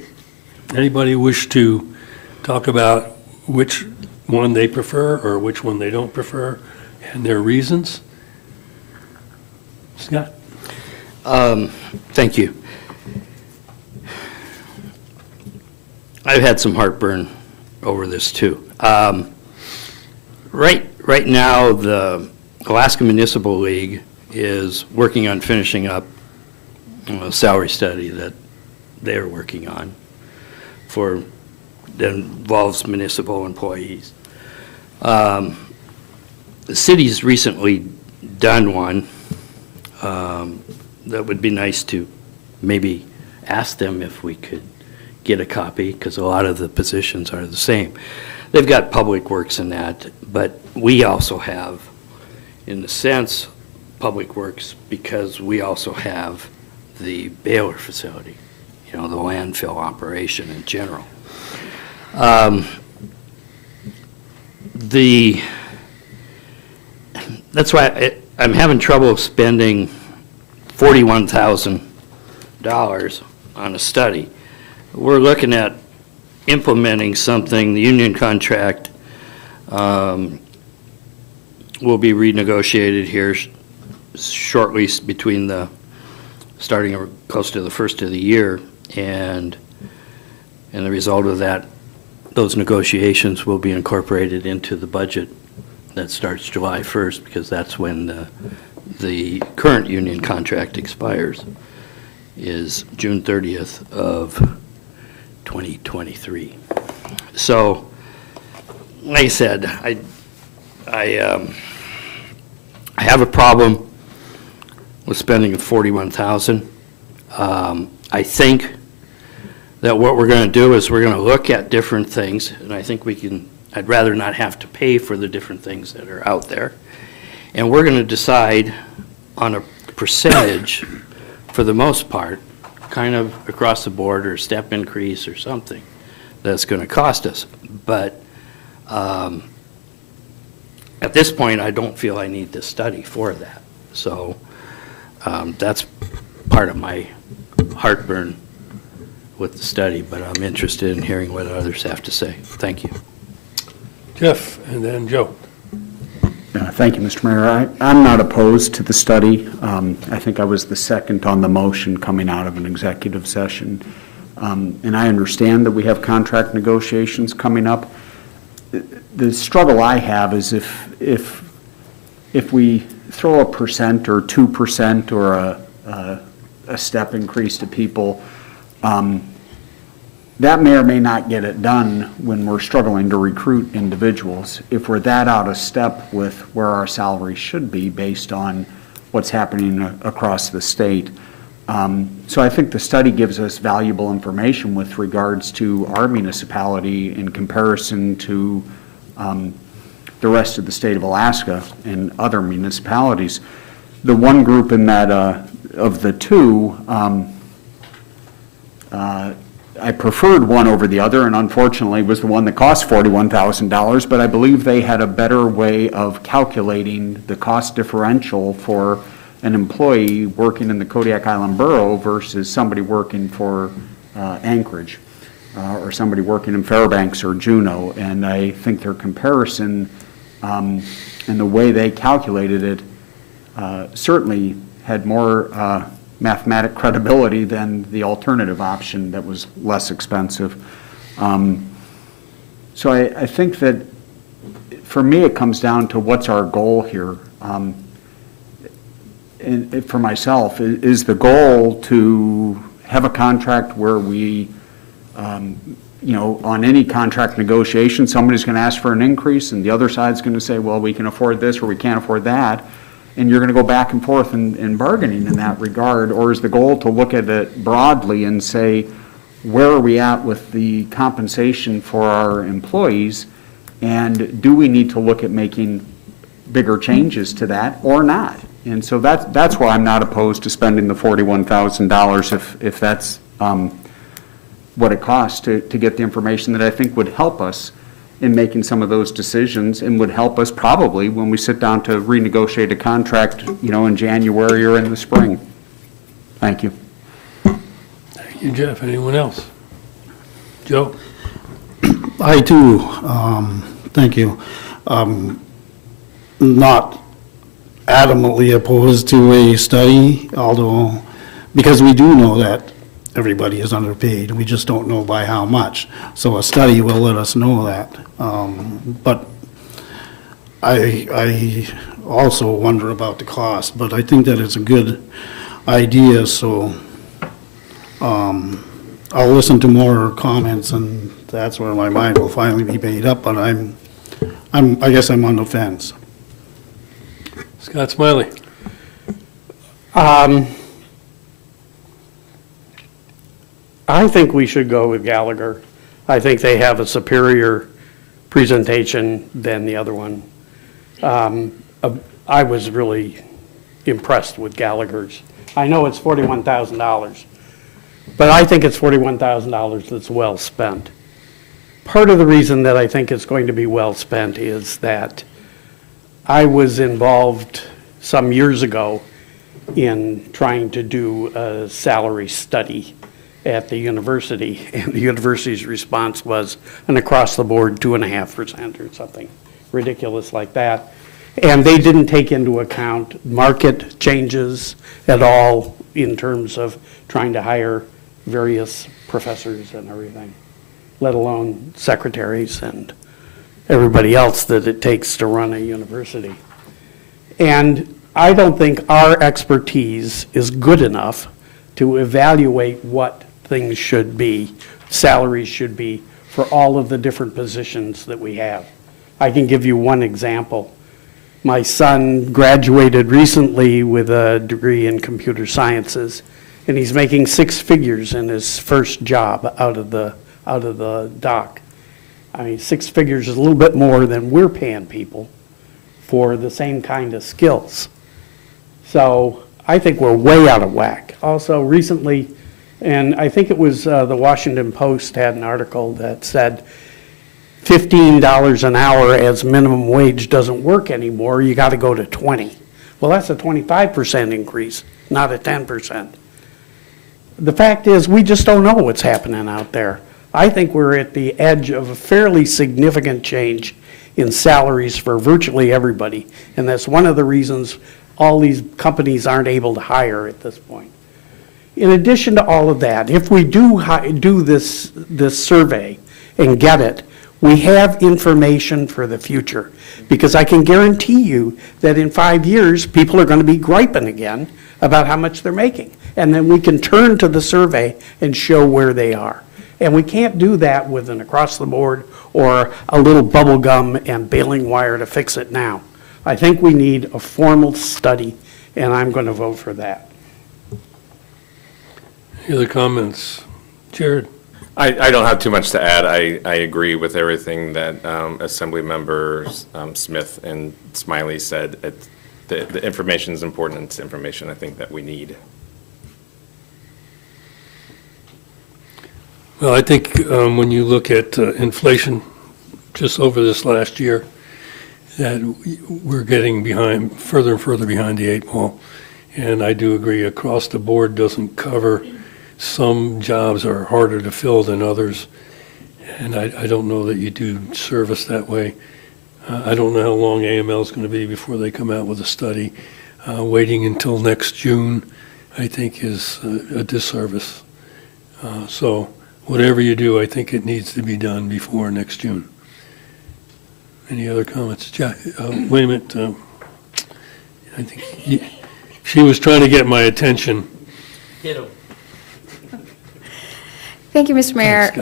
Anybody wish to talk about which one they prefer or which one they don't prefer and their reasons? Scott? Thank you. I've had some heartburn over this, too. Right now, the Alaska Municipal League is working on finishing up a salary study that they're working on that involves municipal employees. The city's recently done one. That would be nice to maybe ask them if we could get a copy, because a lot of the positions are the same. They've got public works in that, but we also have, in a sense, public works because we also have the Baylor facility, the landfill operation in general. That's why I'm having trouble spending $41,000 on a study. We're looking at implementing something. The union contract will be renegotiated here shortly between starting close to the first of the year, and the result of that, those negotiations will be incorporated into the budget that starts July 1st, because that's when the current union contract expires, is June 30th of 2023. So, like I said, I have a problem with spending $41,000. I think that what we're going to do is we're going to look at different things, and I think I'd rather not have to pay for the different things that are out there. And we're going to decide on a percentage, for the most part, kind of across the board, or step increase or something that's going to cost us. But at this point, I don't feel I need this study for that. So that's part of my heartburn with the study, but I'm interested in hearing what others have to say. Thank you. Jeff, and then Joe. Thank you, Mr. Mayor. I'm not opposed to the study. I think I was the second on the motion coming out of an executive session. And I understand that we have contract negotiations coming up. The struggle I have is if we throw a percent or 2% or a step increase to people, that may or may not get it done when we're struggling to recruit individuals. If we're that out of step with where our salaries should be based on what's happening across the state, So I think the study gives us valuable information with regards to our municipality in comparison to the rest of the state of Alaska and other municipalities. The one group in that, of the two, I preferred one over the other, and unfortunately was the one that cost $41,000, but I believe they had a better way of calculating the cost differential for an employee working in the Kodiak Island Borough versus somebody working for Anchorage, or somebody working in Fairbanks or Juneau. And I think their comparison and the way they calculated it certainly had more mathematic credibility than the alternative option that was less expensive. So I think that, for me, it comes down to what's our goal here. And for myself, is the goal to have a contract where we, on any contract negotiation, somebody's going to ask for an increase, and the other side's going to say, well, we can afford this or we can't afford that, and you're going to go back and forth in bargaining in that regard? Or is the goal to look at it broadly and say, where are we at with the compensation for our employees, and do we need to look at making bigger changes to that or not? And so that's why I'm not opposed to spending the $41,000 if that's what it costs to get the information that I think would help us in making some of those decisions, and would help us probably when we sit down to renegotiate a contract, in January or in the spring. Thank you. Thank you, Jeff. Anyone else? Joe? I too, thank you. Not adamantly opposed to a study, although, because we do know that everybody is underpaid, we just don't know by how much. So a study will let us know that. But I also wonder about the cost, but I think that it's a good idea, so I'll listen to more comments, and that's where my mind will finally be made up, but I guess I'm on the fence. Scott Smiley? I think we should go with Gallagher. I think they have a superior presentation than the other one. I was really impressed with Gallagher's. I know it's $41,000, but I think it's $41,000 that's well spent. Part of the reason that I think it's going to be well spent is that I was involved some years ago in trying to do a salary study at the university, and the university's response was an across-the-board 2.5% or something ridiculous like that. And they didn't take into account market changes at all in terms of trying to hire various professors and everything, let alone secretaries and everybody else that it takes to run a university. And I don't think our expertise is good enough to evaluate what things should be, salaries should be, for all of the different positions that we have. I can give you one example. My son graduated recently with a degree in computer sciences, and he's making 6 figures in his first job out of the dock. I mean, 6 figures is a little bit more than we're paying people for the same kind of skills. So I think we're way out of whack. Also recently, and I think it was the Washington Post had an article that said $15 an hour as minimum wage doesn't work anymore, you got to go to 20. Well, that's a 25% increase, not a 10%. The fact is, we just don't know what's happening out there. I think we're at the edge of a fairly significant change in salaries for virtually everybody, and that's one of the reasons all these companies aren't able to hire at this point. In addition to all of that, if we do this survey and get it, we have information for the future, because I can guarantee you that in 5 years, people are going to be griping again about how much they're making. And then we can turn to the survey and show where they are. And we can't do that with an across-the-board or a little bubble gum and baling wire to fix it now. I think we need a formal study, and I'm going to vote for that. Any other comments? Jared? I don't have too much to add. I agree with everything that Assembly Members Smith and Smiley said. The information is important, and it's information I think that we need. Well, I think when you look at inflation just over this last year, that we're getting behind, further and further behind the eight ball. And I do agree, across the board doesn't cover. Some jobs are harder to fill than others, and I don't know that you do service that way. I don't know how long AML is going to be before they come out with a study. Waiting until next June, I think, is a disservice. So whatever you do, I think it needs to be done before next June. Any other comments? Wait a minute. I think she was trying to get my attention. Thank you, Mr. Mayor.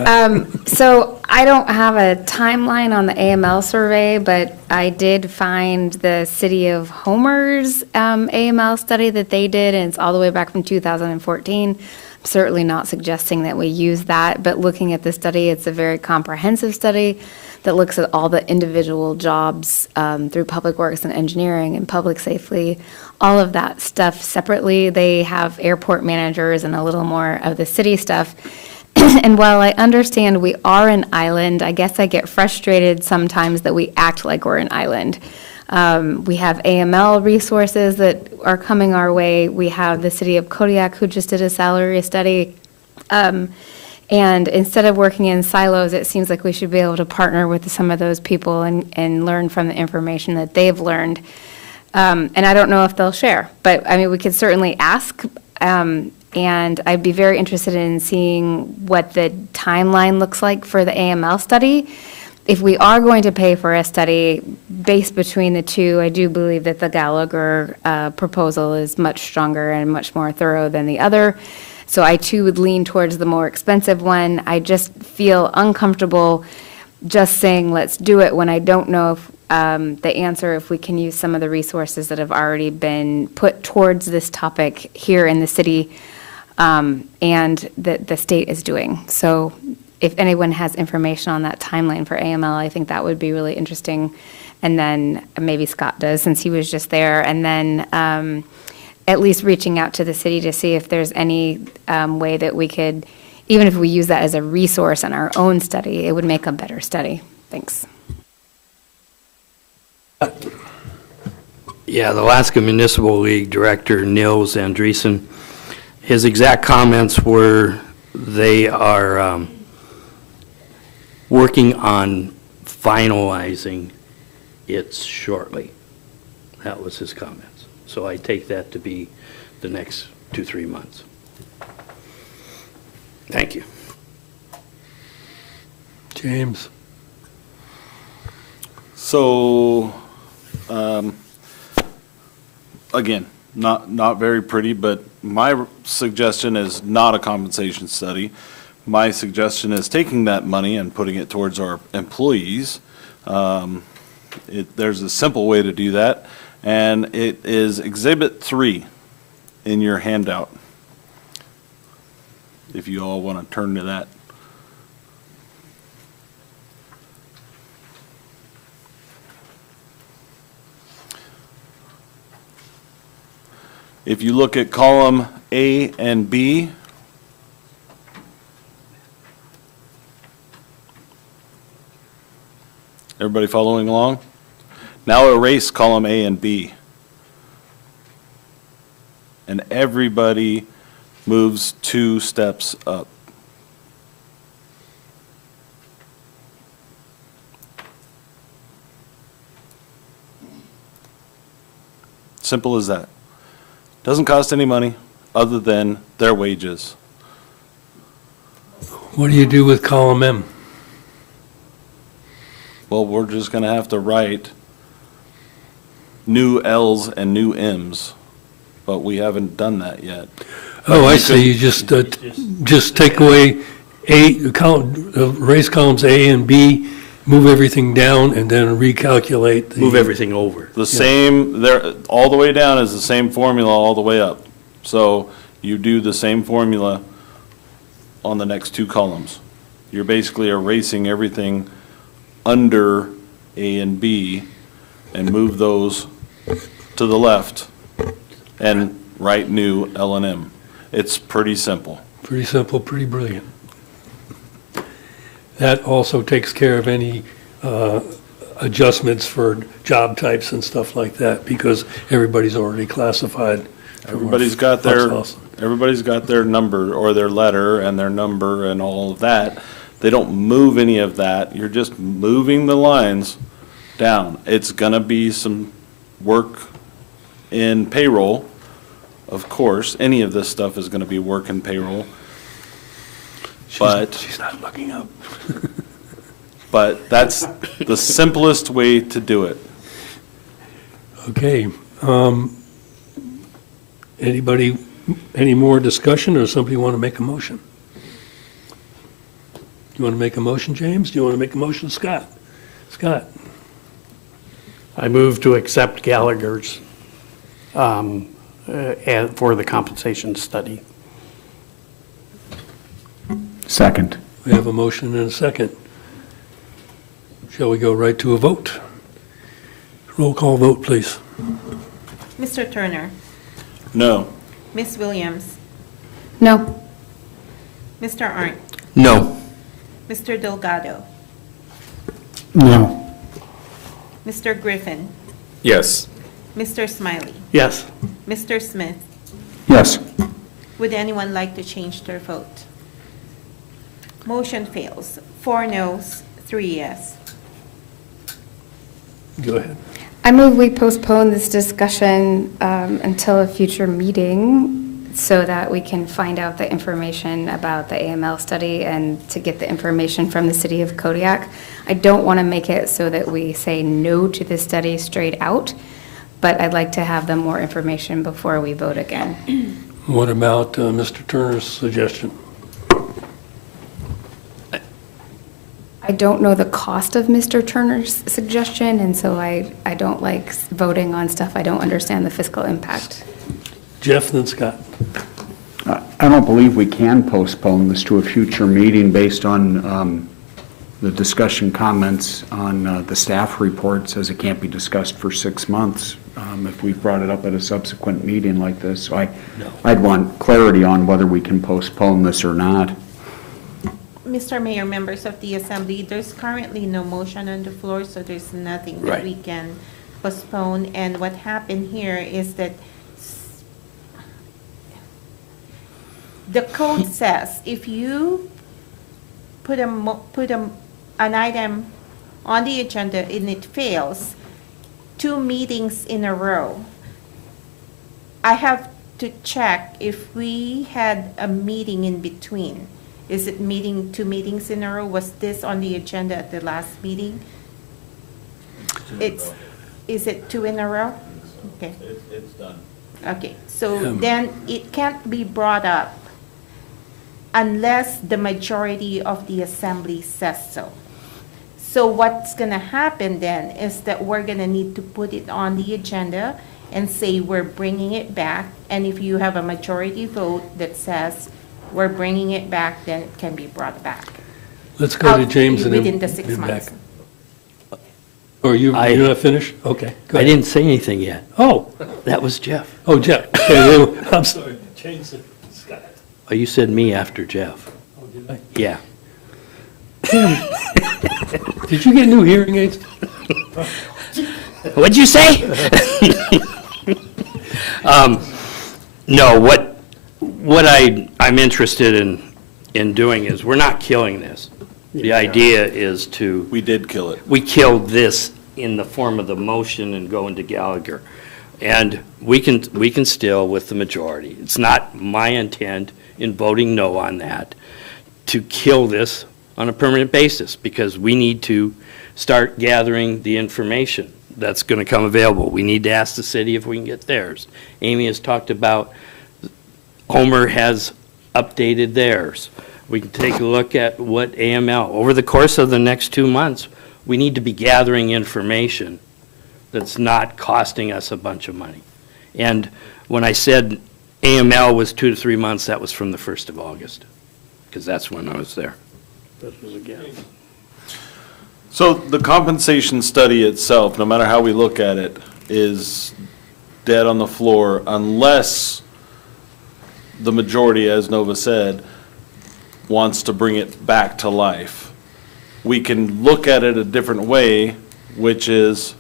So I don't have a timeline on the AML survey, but I did find the City of Homer's AML study that they did, and it's all the way back from 2014. I'm certainly not suggesting that we use that, but looking at the study, it's a very comprehensive study that looks at all the individual jobs through public works and engineering and public safety, all of that stuff separately. They have airport managers and a little more of the city stuff. And while I understand we are an island, I guess I get frustrated sometimes that we act like we're an island. We have AML resources that are coming our way. We have the city of Kodiak, who just did a salary study. And instead of working in silos, it seems like we should be able to partner with some of those people and learn from the information that they've learned. And I don't know if they'll share, but I mean, we could certainly ask. And I'd be very interested in seeing what the timeline looks like for the AML study. If we are going to pay for a study based between the two, I do believe that the Gallagher proposal is much stronger and much more thorough than the other. So I too would lean towards the more expensive one. I just feel uncomfortable just saying, let's do it, when I don't know if the answer, if we can use some of the resources that have already been put towards this topic here in the city and that the state is doing. So if anyone has information on that timeline for AML, I think that would be really interesting. And then maybe Scott does, since he was just there. And then at least reaching out to the city to see if there's any way that we could, even if we use that as a resource in our own study, it would make a better study. Thanks. Yeah, the Alaska Municipal League Director, Nils Andreessen, his exact comments were they are working on finalizing it shortly. That was his comments. So I take that to be the next 2-3 months. Thank you. James? So, again, not very pretty, but my suggestion is not a compensation study. My suggestion is taking that money and putting it towards our employees. There's a simple way to do that, and it is Exhibit 3 in your handout, if you all want to turn to that. If you look at column A and B, everybody following along? Now erase column A and B. And everybody moves 2 steps up. Simple as that. Doesn't cost any money other than their wages. What do you do with column M? Well, we're just going to have to write new L's and new M's, but we haven't done that yet. Oh, I see, you just take away erase columns A and B, move everything down, and then recalculate. Move everything over. The same, there, all the way down is the same formula all the way up. So you do the same formula on the next two columns. You're basically erasing everything under A and B and move those to the left and write new L and M. It's pretty simple. Pretty simple, pretty brilliant. That also takes care of any adjustments for job types and stuff like that, because everybody's already classified. Everybody's got their number or their letter and their number and all of that. They don't move any of that. You're just moving the lines down. It's gonna be some work in payroll, of course. Any of this stuff is gonna be work in payroll. But She's not looking up. But that's the simplest way to do it. Okay. Anybody, any more discussion, or somebody want to make a motion? You want to make a motion, James? Do you want to make a motion, Scott? Scott? I move to accept Gallagher's for the compensation study. Second. We have a motion and a second. Shall we go right to a vote? Roll call vote, please. Mr. Turner, No. Ms. Williams, No. Mr. Arndt, No. Mr. Delgado, No. Mr. Griffin, Yes. Mr. Smiley, Yes. Mr. Smith. Yes. Would anyone like to change their vote? Motion fails. 4 noes, 3 yes. Go ahead. I move we postpone this discussion until a future meeting so that we can find out the information about the AML study and to get the information from the city of Kodiak. I don't want to make it so that we say no to the study straight out, but I'd like to have the more information before we vote again. What about Mr. Turner's suggestion? I don't know the cost of Mr. Turner's suggestion, and so I don't like voting on stuff I don't understand the fiscal impact. Jeff, then Scott. I don't believe we can postpone this to a future meeting based on the discussion comments on the staff reports, as it can't be discussed for 6 months if we brought it up at a subsequent meeting like this. So I'd want clarity on whether we can postpone this or not. Mr. Mayor, members of the Assembly, there's currently no motion on the floor, so there's nothing that Right. we can postpone. And what happened here is that the code says if you put an item on the agenda and it fails 2 meetings in a row, I have to check if we had a meeting in between. Is it 2 meetings in a row? Was this on the agenda at the last meeting? Is it 2 in a row? Okay. It's done. Okay, so then it can't be brought up unless the majority of the assembly says so. So what's gonna happen then is that we're gonna need to put it on the agenda and say we're bringing it back. And if you have a majority vote that says we're bringing it back, then it can be brought back. Let's go to James and then Within the 6 then months. back. Or you're not finished? Okay. go I ahead. didn't say anything yet. Oh, That was Jeff. oh, Jeff. Okay, I'm sorry. Change it. Scott. Oh, you said me after Jeff. Oh, did I? Yeah. Did you get new hearing aids? What'd you say? No, what I'm interested in doing is, we're not killing this. The idea is to, We did kill it. we killed this in the form of the motion and go into Gallagher. And we can still, with the majority, it's not my intent in voting no on that, to kill this on a permanent basis, because we need to start gathering the information that's going to come available. We need to ask the city if we can get theirs. Amy has talked about, Homer has updated theirs. We can take a look at what AML, over the course of the next 2 months, we need to be gathering information that's not costing us a bunch of money. And when I said AML was 2 to 3 months, that was from the 1st of August. because that's when I was there. This was a guess. So the compensation study itself, no matter how we look at it, is dead on the floor unless the majority, as Nova said, wants to bring it back to life. We can look at it a different way, which is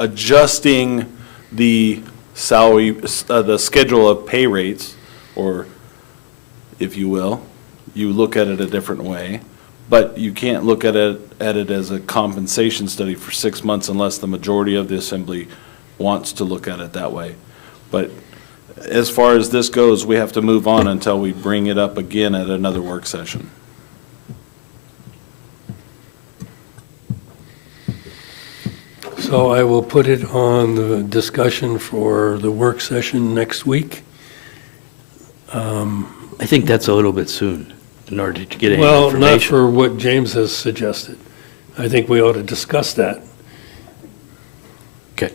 adjusting the salary, the schedule of pay rates, or if you will, you look at it a different way. But you can't look at it as a compensation study for 6 months unless the majority of the assembly wants to look at it that way. But as far as this goes, we have to move on until we bring it up again at another work session. So I will put it on the discussion for the work session next week. I think that's a little bit soon in order to get any Well, not information. for what James has suggested. I think we ought to discuss that. Okay.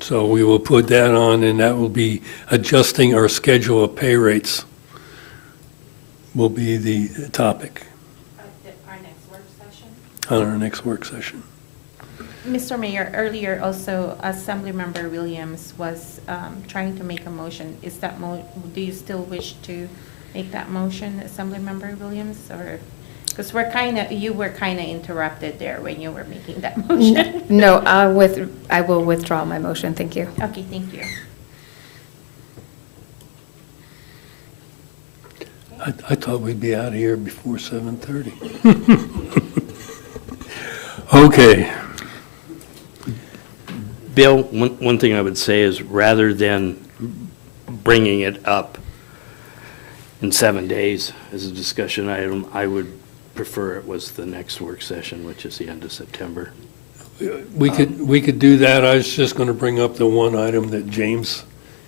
So we will put that on, and that will be adjusting our schedule of pay rates will be the topic Our next work session. on our next work session. Mr. Mayor, earlier also Assemblymember Williams was trying to make a motion. Is that do you still wish to make that motion, Assemblymember Williams? Or, because you were kind of interrupted there when you were making that motion. No, I will withdraw my motion, thank you. Okay, thank you. I thought we'd be out of here before 7:30. Okay. Bill, one thing I would say is rather than bringing it up in 7 days as a discussion item, I would prefer it was the next work session, which is the end of September. We could do that. I was just going to bring up the one item that James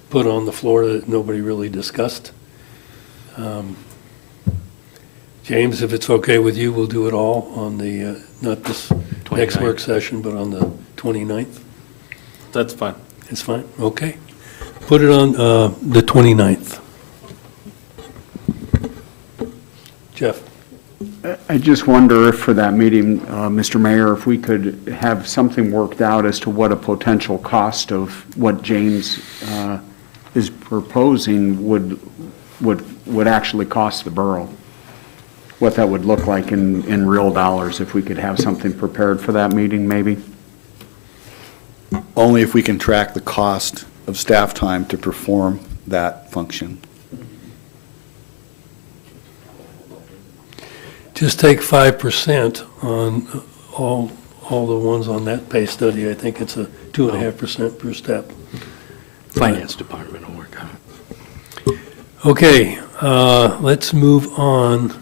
put on the floor that nobody really discussed. James, if it's okay with you, we'll do it all on the, not this next 29th. work session, but on the 29th. That's fine. It's fine, okay. Put it on the 29th. Jeff? I just wonder if for that meeting, Mr. Mayor, if we could have something worked out as to what a potential cost of what James is proposing would actually cost the borough. What that would look like in real dollars, if we could have something prepared for that meeting, maybe? Only if we can track the cost of staff time to perform that function. Just take 5% on all the ones on that pay study. I think it's a 2.5% per step. Finance Department will work on it. Okay, let's move on.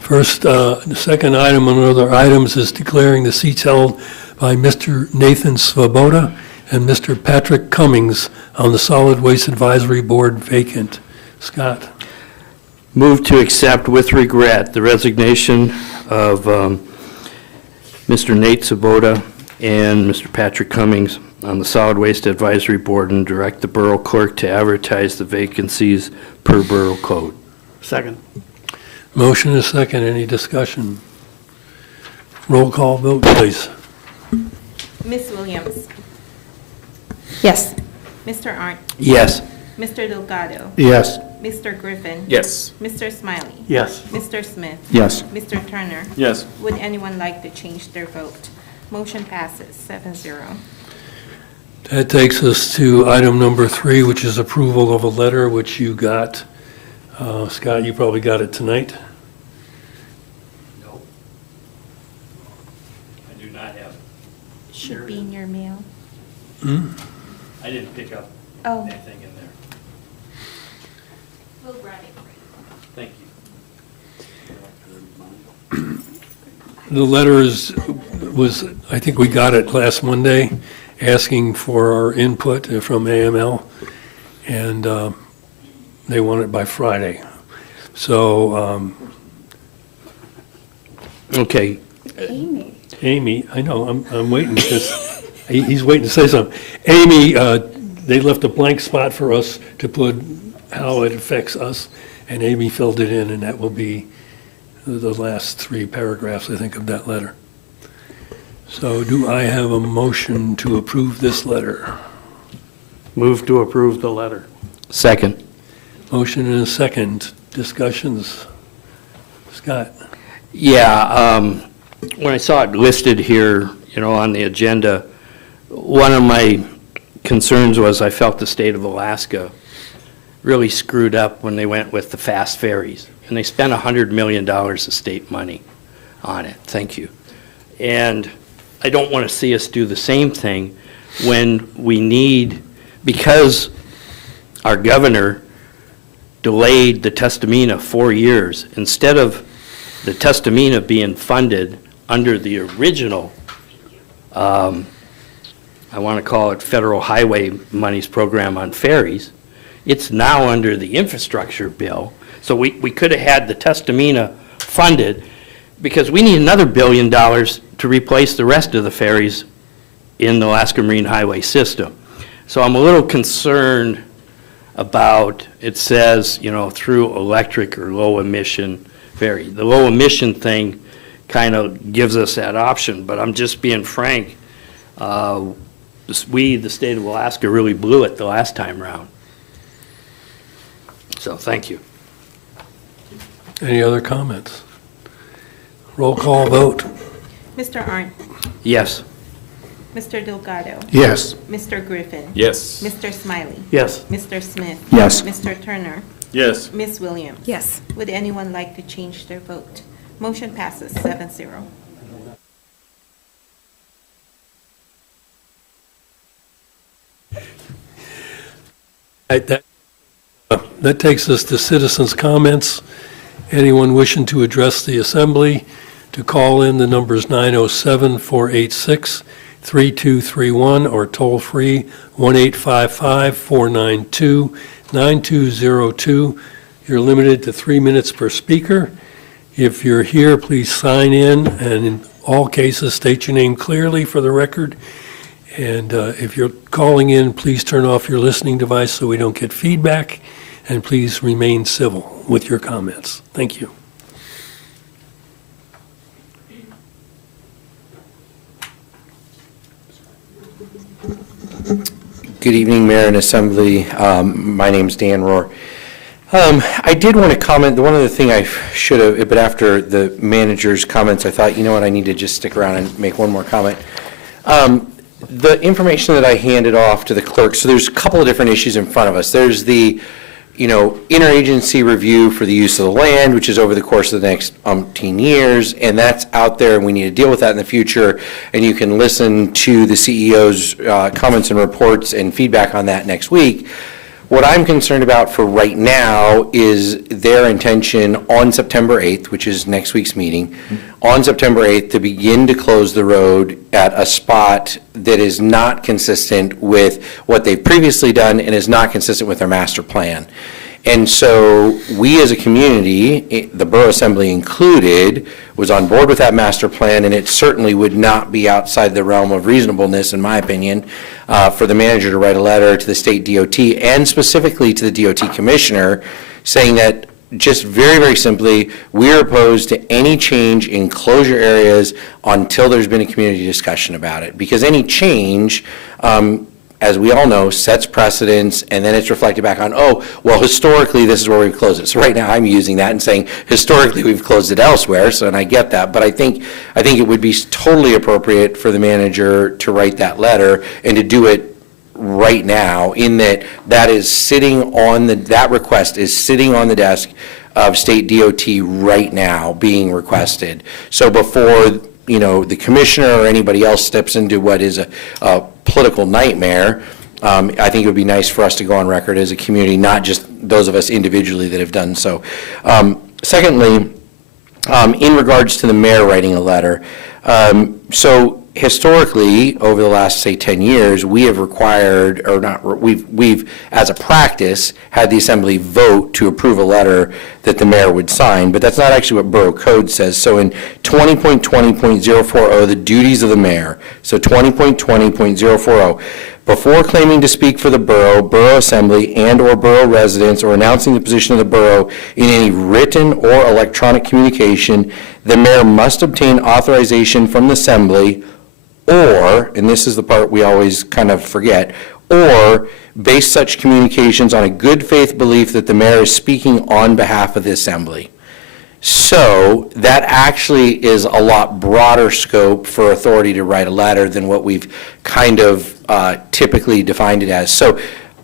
First, the second item on other items is declaring the seats held by Mr. Nathan Svoboda and Mr. Patrick Cummings on the Solid Waste Advisory Board vacant. Scott? Move to accept with regret the resignation of Mr. Nate Sabota and Mr. Patrick Cummings on the Solid Waste Advisory Board and direct the Borough Clerk to advertise the vacancies per Borough Code. Second. Motion is second. Any discussion? Roll call vote, please. Ms. Williams, Yes. Mr. Arndt, Yes. Mr. Delgado, Yes. Mr. Griffin. Yes. Mr. Smiley. Yes. Mr. Smith. Yes. Mr. Turner. Yes. Would anyone like to change their vote? Motion passes 7-0. That takes us to item number 3, which is approval of a letter which you got. Scott, you probably got it tonight. No. I do not have it. Should be in your mail. I didn't pick up Oh. anything in there. We'll grab it for you. Thank you. The letter was, I think we got it last Monday, asking for our input from AML, and they want it by Friday. So, Okay, Amy, I know, I'm waiting, because He's waiting to say something. Amy, they left a blank spot for us to put how it affects us, and Amy filled it in, and that will be the last 3 paragraphs, I think, of that letter. So do I have a motion to approve this letter? Move to approve the letter. Second. Motion and a second. Discussions? Scott? Yeah, when I saw it listed here, on the agenda, one of my concerns was I felt the state of Alaska really screwed up when they went with the fast ferries. And they spent $100 million of state money on it. Thank you. And I don't want to see us do the same thing when we need, because our governor delayed the Testamina 4 years, instead of the Testamina being funded under the original, I want to call it Federal Highway Monies Program on ferries, it's now under the infrastructure bill. So we could have had the Testamina funded, because we need another $1 billion to replace the rest of the ferries in the Alaska Marine Highway system. So I'm a little concerned about, it says, through electric or low emission ferry. The low emission thing kind of gives us that option, but I'm just being frank. The state of Alaska, really blew it the last time around. So, thank you. Any other comments? Roll call vote. Mr. Arndt, Yes. Mr. Delgado, Yes. Mr. Griffin, Yes. Mr. Smiley, Yes. Mr. Smith. Yes. Mr. Turner, Yes. Ms. Williams. Yes. Would anyone like to change their vote? Motion passes 7-0. That takes us to citizens' comments. Anyone wishing to address the assembly, to call in, the number is 907-486-3231, or toll-free 1-855-492-9202. You're limited to 3 minutes per speaker. If you're here, please sign in, and in all cases, state your name clearly for the record. And if you're calling in, please turn off your listening device so we don't get feedback, and please remain civil with your comments. Thank you. Good evening, Mayor and Assembly. My name's Dan Rohr. I did want to comment, the one other thing I should have, but after the manager's comments, I thought, I need to just stick around and make one more comment. The information that I handed off to the clerk, so there's a couple of different issues in front of us. There's the, interagency review for the use of the land, which is over the course of the next umpteen years, and that's out there, and we need to deal with that in the future, and you can listen to the CEO's comments and reports and feedback on that next week. What I'm concerned about for right now is their intention on September 8th, which is next week's meeting, on September 8th to begin to close the road at a spot that is not consistent with what they've previously done and is not consistent with their master plan. And so we as a community, the Borough Assembly included, was on board with that master plan, and it certainly would not be outside the realm of reasonableness, in my opinion, for the manager to write a letter to the state DOT and specifically to the DOT commissioner saying that, just very, very simply, we're opposed to any change in closure areas until there's been a community discussion about it. Because any change, as we all know, sets precedents, and then it's reflected back on, historically, this is where we've closed it. So right now, I'm using that and saying, historically, we've closed it elsewhere, and I get that. But I think it would be totally appropriate for the manager to write that letter and to do it right now, in that is sitting on that request is sitting on the desk of state DOT right now, being requested. So before, the commissioner or anybody else steps into what is a political nightmare, I think it would be nice for us to go on record as a community, not just those of us individually that have done so. Secondly, in regards to the mayor writing a letter, so historically, over the last, say, 10 years, we have required, or not, we've, as a practice, had the assembly vote to approve a letter that the mayor would sign, but that's not actually what Borough Code says. So in 20.20.040, the duties of the mayor, so 20.20.040, before claiming to speak for the borough assembly, and/or borough residents, or announcing the position of the borough in any written or electronic communication, the mayor must obtain authorization from the assembly, or, and this is the part we always kind of forget, or base such communications on a good faith belief that the mayor is speaking on behalf of the assembly. So that actually is a lot broader scope for authority to write a letter than what we've kind of typically defined it as. So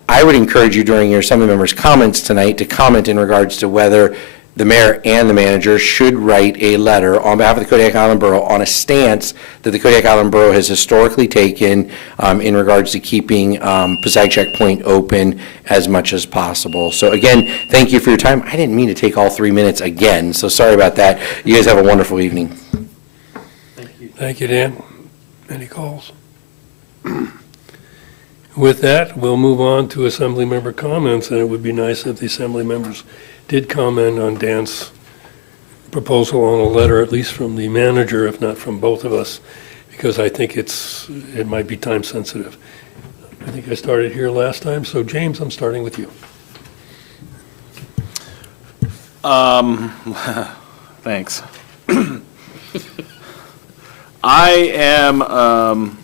I would encourage you during your assembly members' comments tonight to comment in regards to whether the mayor and the manager should write a letter on behalf of the Kodiak Island Borough on a stance that the Kodiak Island Borough has historically taken in regards to keeping Passagshak Point open as much as possible. So again, thank you for your time. I didn't mean to take all 3 minutes again, so sorry about that. You guys have a wonderful evening. Thank you, Dan. Any calls? With that, we'll move on to assembly member comments, and it would be nice if the assembly members did comment on Dan's proposal on a letter, at least from the manager, if not from both of us, because I think it might be time sensitive. I think I started here last time, so James, I'm starting with you. Thanks. I am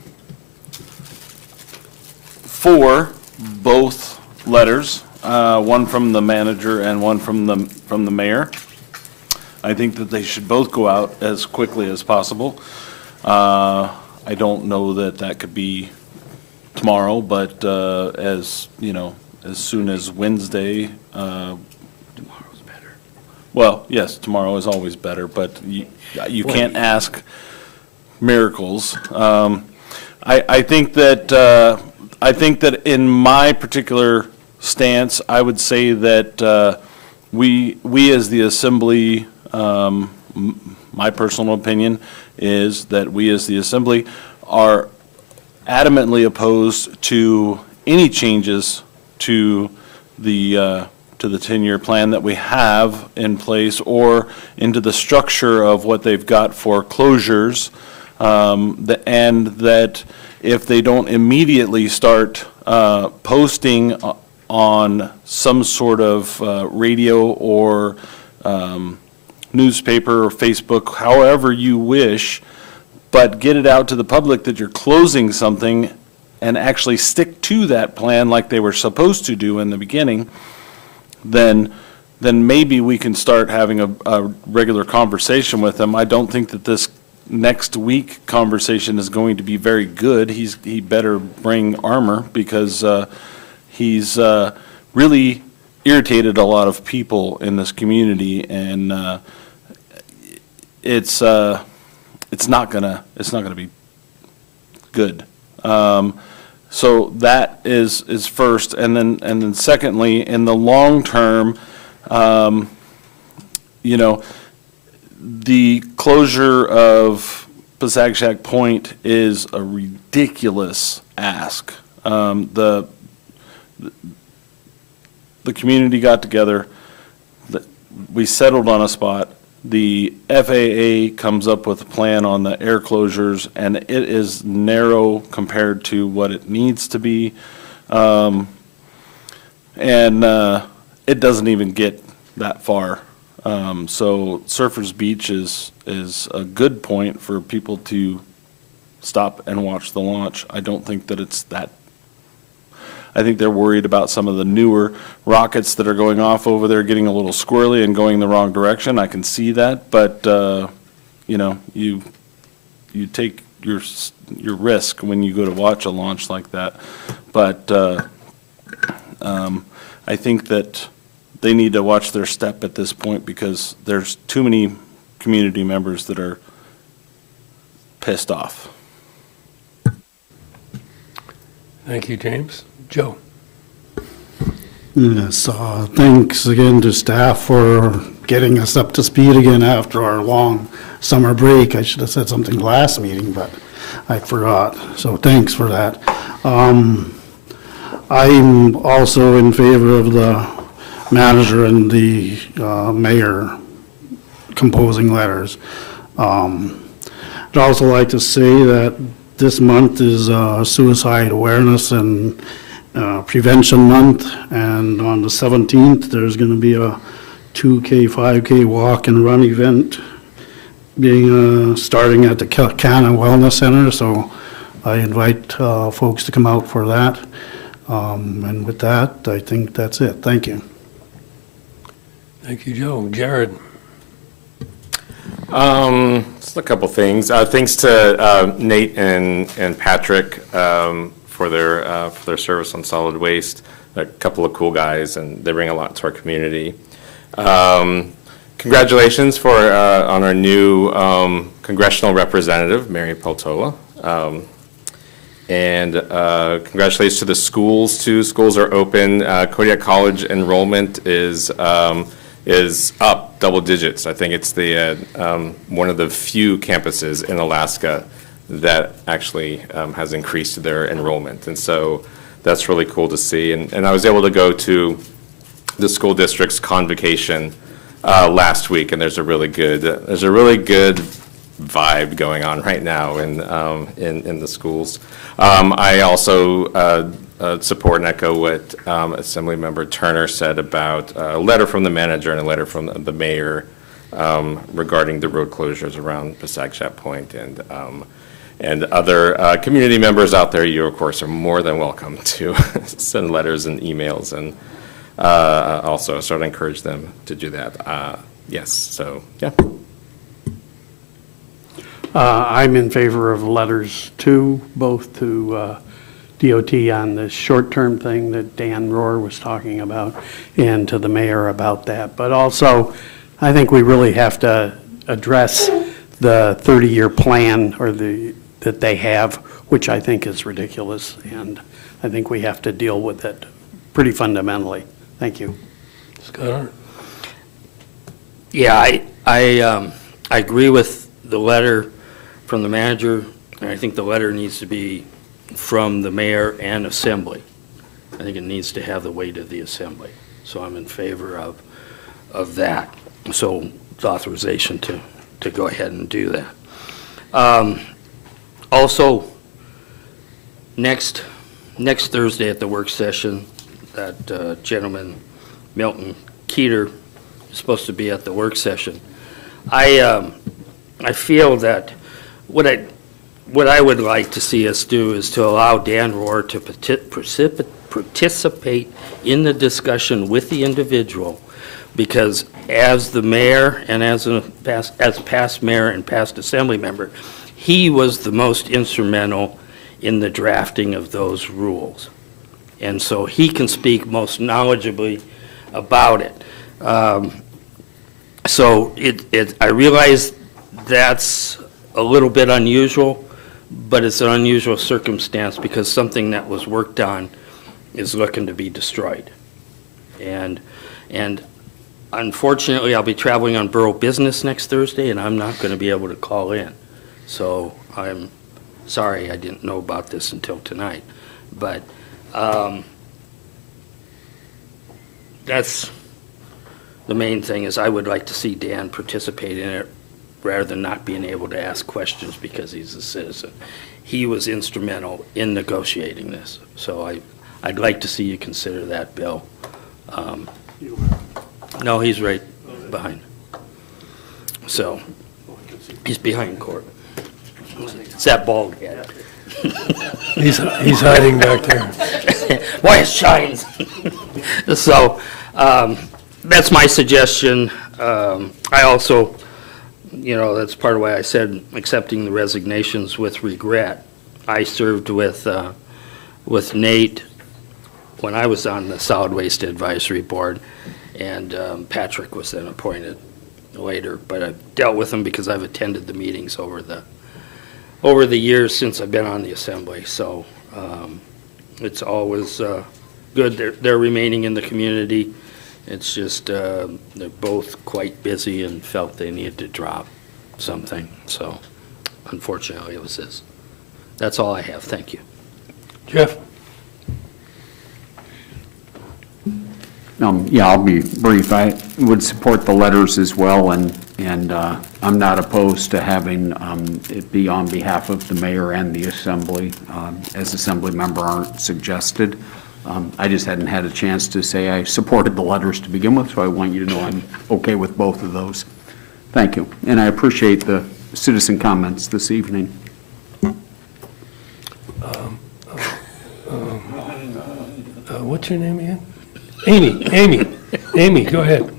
for both letters, one from the manager and one from the mayor. I think that they should both go out as quickly as possible. I don't know that that could be tomorrow, but as soon as Wednesday. Tomorrow's better. Well, yes, tomorrow is always better, but you can't ask miracles. I think that in my particular stance, I would say that we as the assembly, my personal opinion is that we as the assembly are adamantly opposed to any changes to the 10-year plan that we have in place or into the structure of what they've got for closures, and that if they don't immediately start posting on some sort of radio or newspaper or Facebook, however you wish, but get it out to the public that you're closing something and actually stick to that plan like they were supposed to do in the beginning, then maybe we can start having a regular conversation with them. I don't think that this next week conversation is going to be very good. He better bring armor because he's really irritated a lot of people in this community, and it's not gonna be good. So that is first, and then secondly, in the long term, the closure of Passagshak Point is a ridiculous ask. The community got together, we settled on a spot. The FAA comes up with a plan on the air closures, and it is narrow compared to what it needs to be. And it doesn't even get that far. So Surfers Beach is a good point for people to stop and watch the launch. I don't think that it's that. I think they're worried about some of the newer rockets that are going off over there getting a little squirrely and going the wrong direction. I can see that, but you take your risk when you go to watch a launch like that. But I think that they need to watch their step at this point because there's too many community members that are pissed off. Thank you, James. Joe? Yes, thanks again to staff for getting us up to speed again after our long summer break. I should have said something last meeting, but I forgot, so thanks for that. I'm also in favor of the manager and the mayor composing letters. I'd also like to say that this month is Suicide Awareness and Prevention Month, and on the 17th, there's going to be a 2K, 5K walk and run event being starting at the Kilcana Wellness Center, so I invite folks to come out for that. And with that, I think that's it. Thank you. Thank you, Joe. Jared? Just a couple things. Thanks to Nate and Patrick for their service on solid waste. A couple of cool guys, and they bring a lot to our community. Congratulations on our new congressional representative, Mary Peltola. And congratulations to the schools, too. Schools are open. Kodiak College enrollment is up double digits. I think it's the one of the few campuses in Alaska that actually has increased their enrollment. And so that's really cool to see. And I was able to go to the school district's convocation last week, and there's a really good vibe going on right now in the schools. I also support and echo what Assemblymember Turner said about a letter from the manager and a letter from the mayor regarding the road closures around Pasagshap Point, and other community members out there. You, of course, are more than welcome to send letters and emails, and also sort of encourage them to do that. Yes, so, yeah. I'm in favor of letters too, both to DOT on the short-term thing that Dan Rohr was talking about, and to the mayor about that. But also, I think we really have to address the 30-year plan that they have, which I think is ridiculous, and I think we have to deal with it pretty fundamentally. Thank you. Scott? Yeah, I agree with the letter from the manager, and I think the letter needs to be from the mayor and assembly. I think it needs to have the weight of the assembly. So I'm in favor of that. So it's authorization to go ahead and do that. Also, next Thursday at the work session, that gentleman, Milton Keeter, is supposed to be at the work session. I feel that what I would like to see us do is to allow Dan Rohr to participate in the discussion with the individual, because as the mayor and as past mayor and past assembly member, he was the most instrumental in the drafting of those rules. And so he can speak most knowledgeably about it. So I realize that's a little bit unusual, but it's an unusual circumstance because something that was worked on is looking to be destroyed. And unfortunately, I'll be traveling on borough business next Thursday, and I'm not going to be able to call in. So I'm sorry I didn't know about this until tonight. But that's the main thing, is I would like to see Dan participate in it rather than not being able to ask questions because he's a citizen. He was instrumental in negotiating this. So I'd like to see you consider that, Bill. No, he's right behind. So he's behind court. It's that bald head. He's hiding back there. Boy, it shines. So that's my suggestion. I also, that's part of why I said accepting the resignations with regret. I served with Nate when I was on the Solid Waste Advisory Board, and Patrick was then appointed later. But I've dealt with him because I've attended the meetings over the years since I've been on the assembly. So it's always good. They're remaining in the community. It's just they're both quite busy and felt they needed to drop something. So unfortunately, it was this. That's all I have. Thank you. Jeff? Yeah, I'll be brief. I would support the letters as well, and I'm not opposed to having it be on behalf of the mayor and the assembly, as assembly member aren't suggested. I just hadn't had a chance to say I supported the letters to begin with, so I want you to know I'm okay with both of those. Thank you, and I appreciate the citizen comments this evening. What's your name again? Amy, go ahead.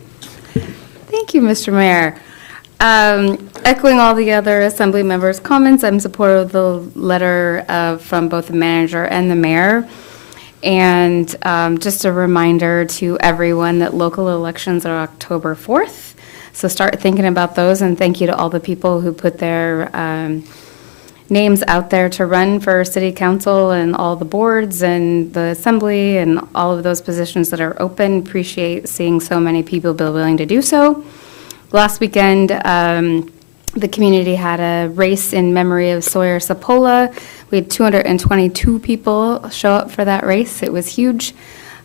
Thank you, Mr. Mayor. Echoing all the other assembly members' comments, I'm supportive of the letter from both the manager and the mayor. And just a reminder to everyone that local elections are October 4th. So start thinking about those, and thank you to all the people who put their names out there to run for city council and all the boards and the assembly and all of those positions that are open. Appreciate seeing so many people be willing to do so. Last weekend, the community had a race in memory of Sawyer Sapola. We had 222 people show up for that race. It was huge.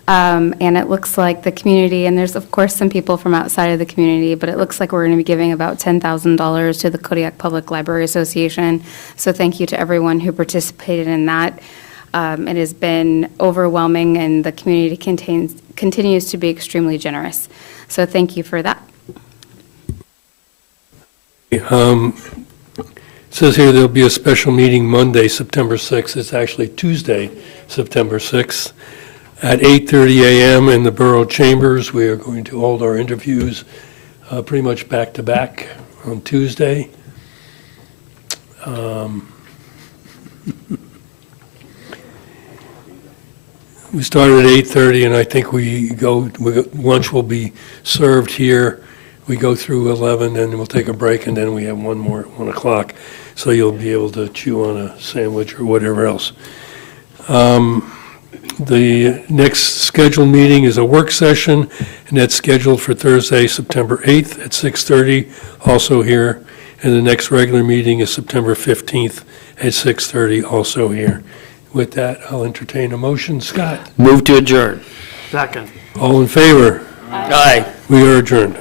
And it looks like the community, and there's of course some people from outside of the community, but it looks like we're going to be giving about $10,000 to the Kodiak Public Library Association. So thank you to everyone who participated in that. It has been overwhelming, and the community continues to be extremely generous. So thank you for that. It says here there'll be a special meeting Monday, September 6th. It's actually Tuesday, September 6th. At 8:30 a.m. in the Borough Chambers. We are going to hold our interviews pretty much back-to-back on Tuesday. We started at 8:30, and I think lunch will be served here. We go through 11, and we'll take a break, and then we have one more at 1 o'clock. So you'll be able to chew on a sandwich or whatever else. The next scheduled meeting is a work session, and that's scheduled for Thursday, September 8th at 6:30, also here. And the next regular meeting is September 15th at 6:30, also here. With that, I'll entertain a motion. Scott? Move to adjourn. Second. All in favor? Aye. We are adjourned.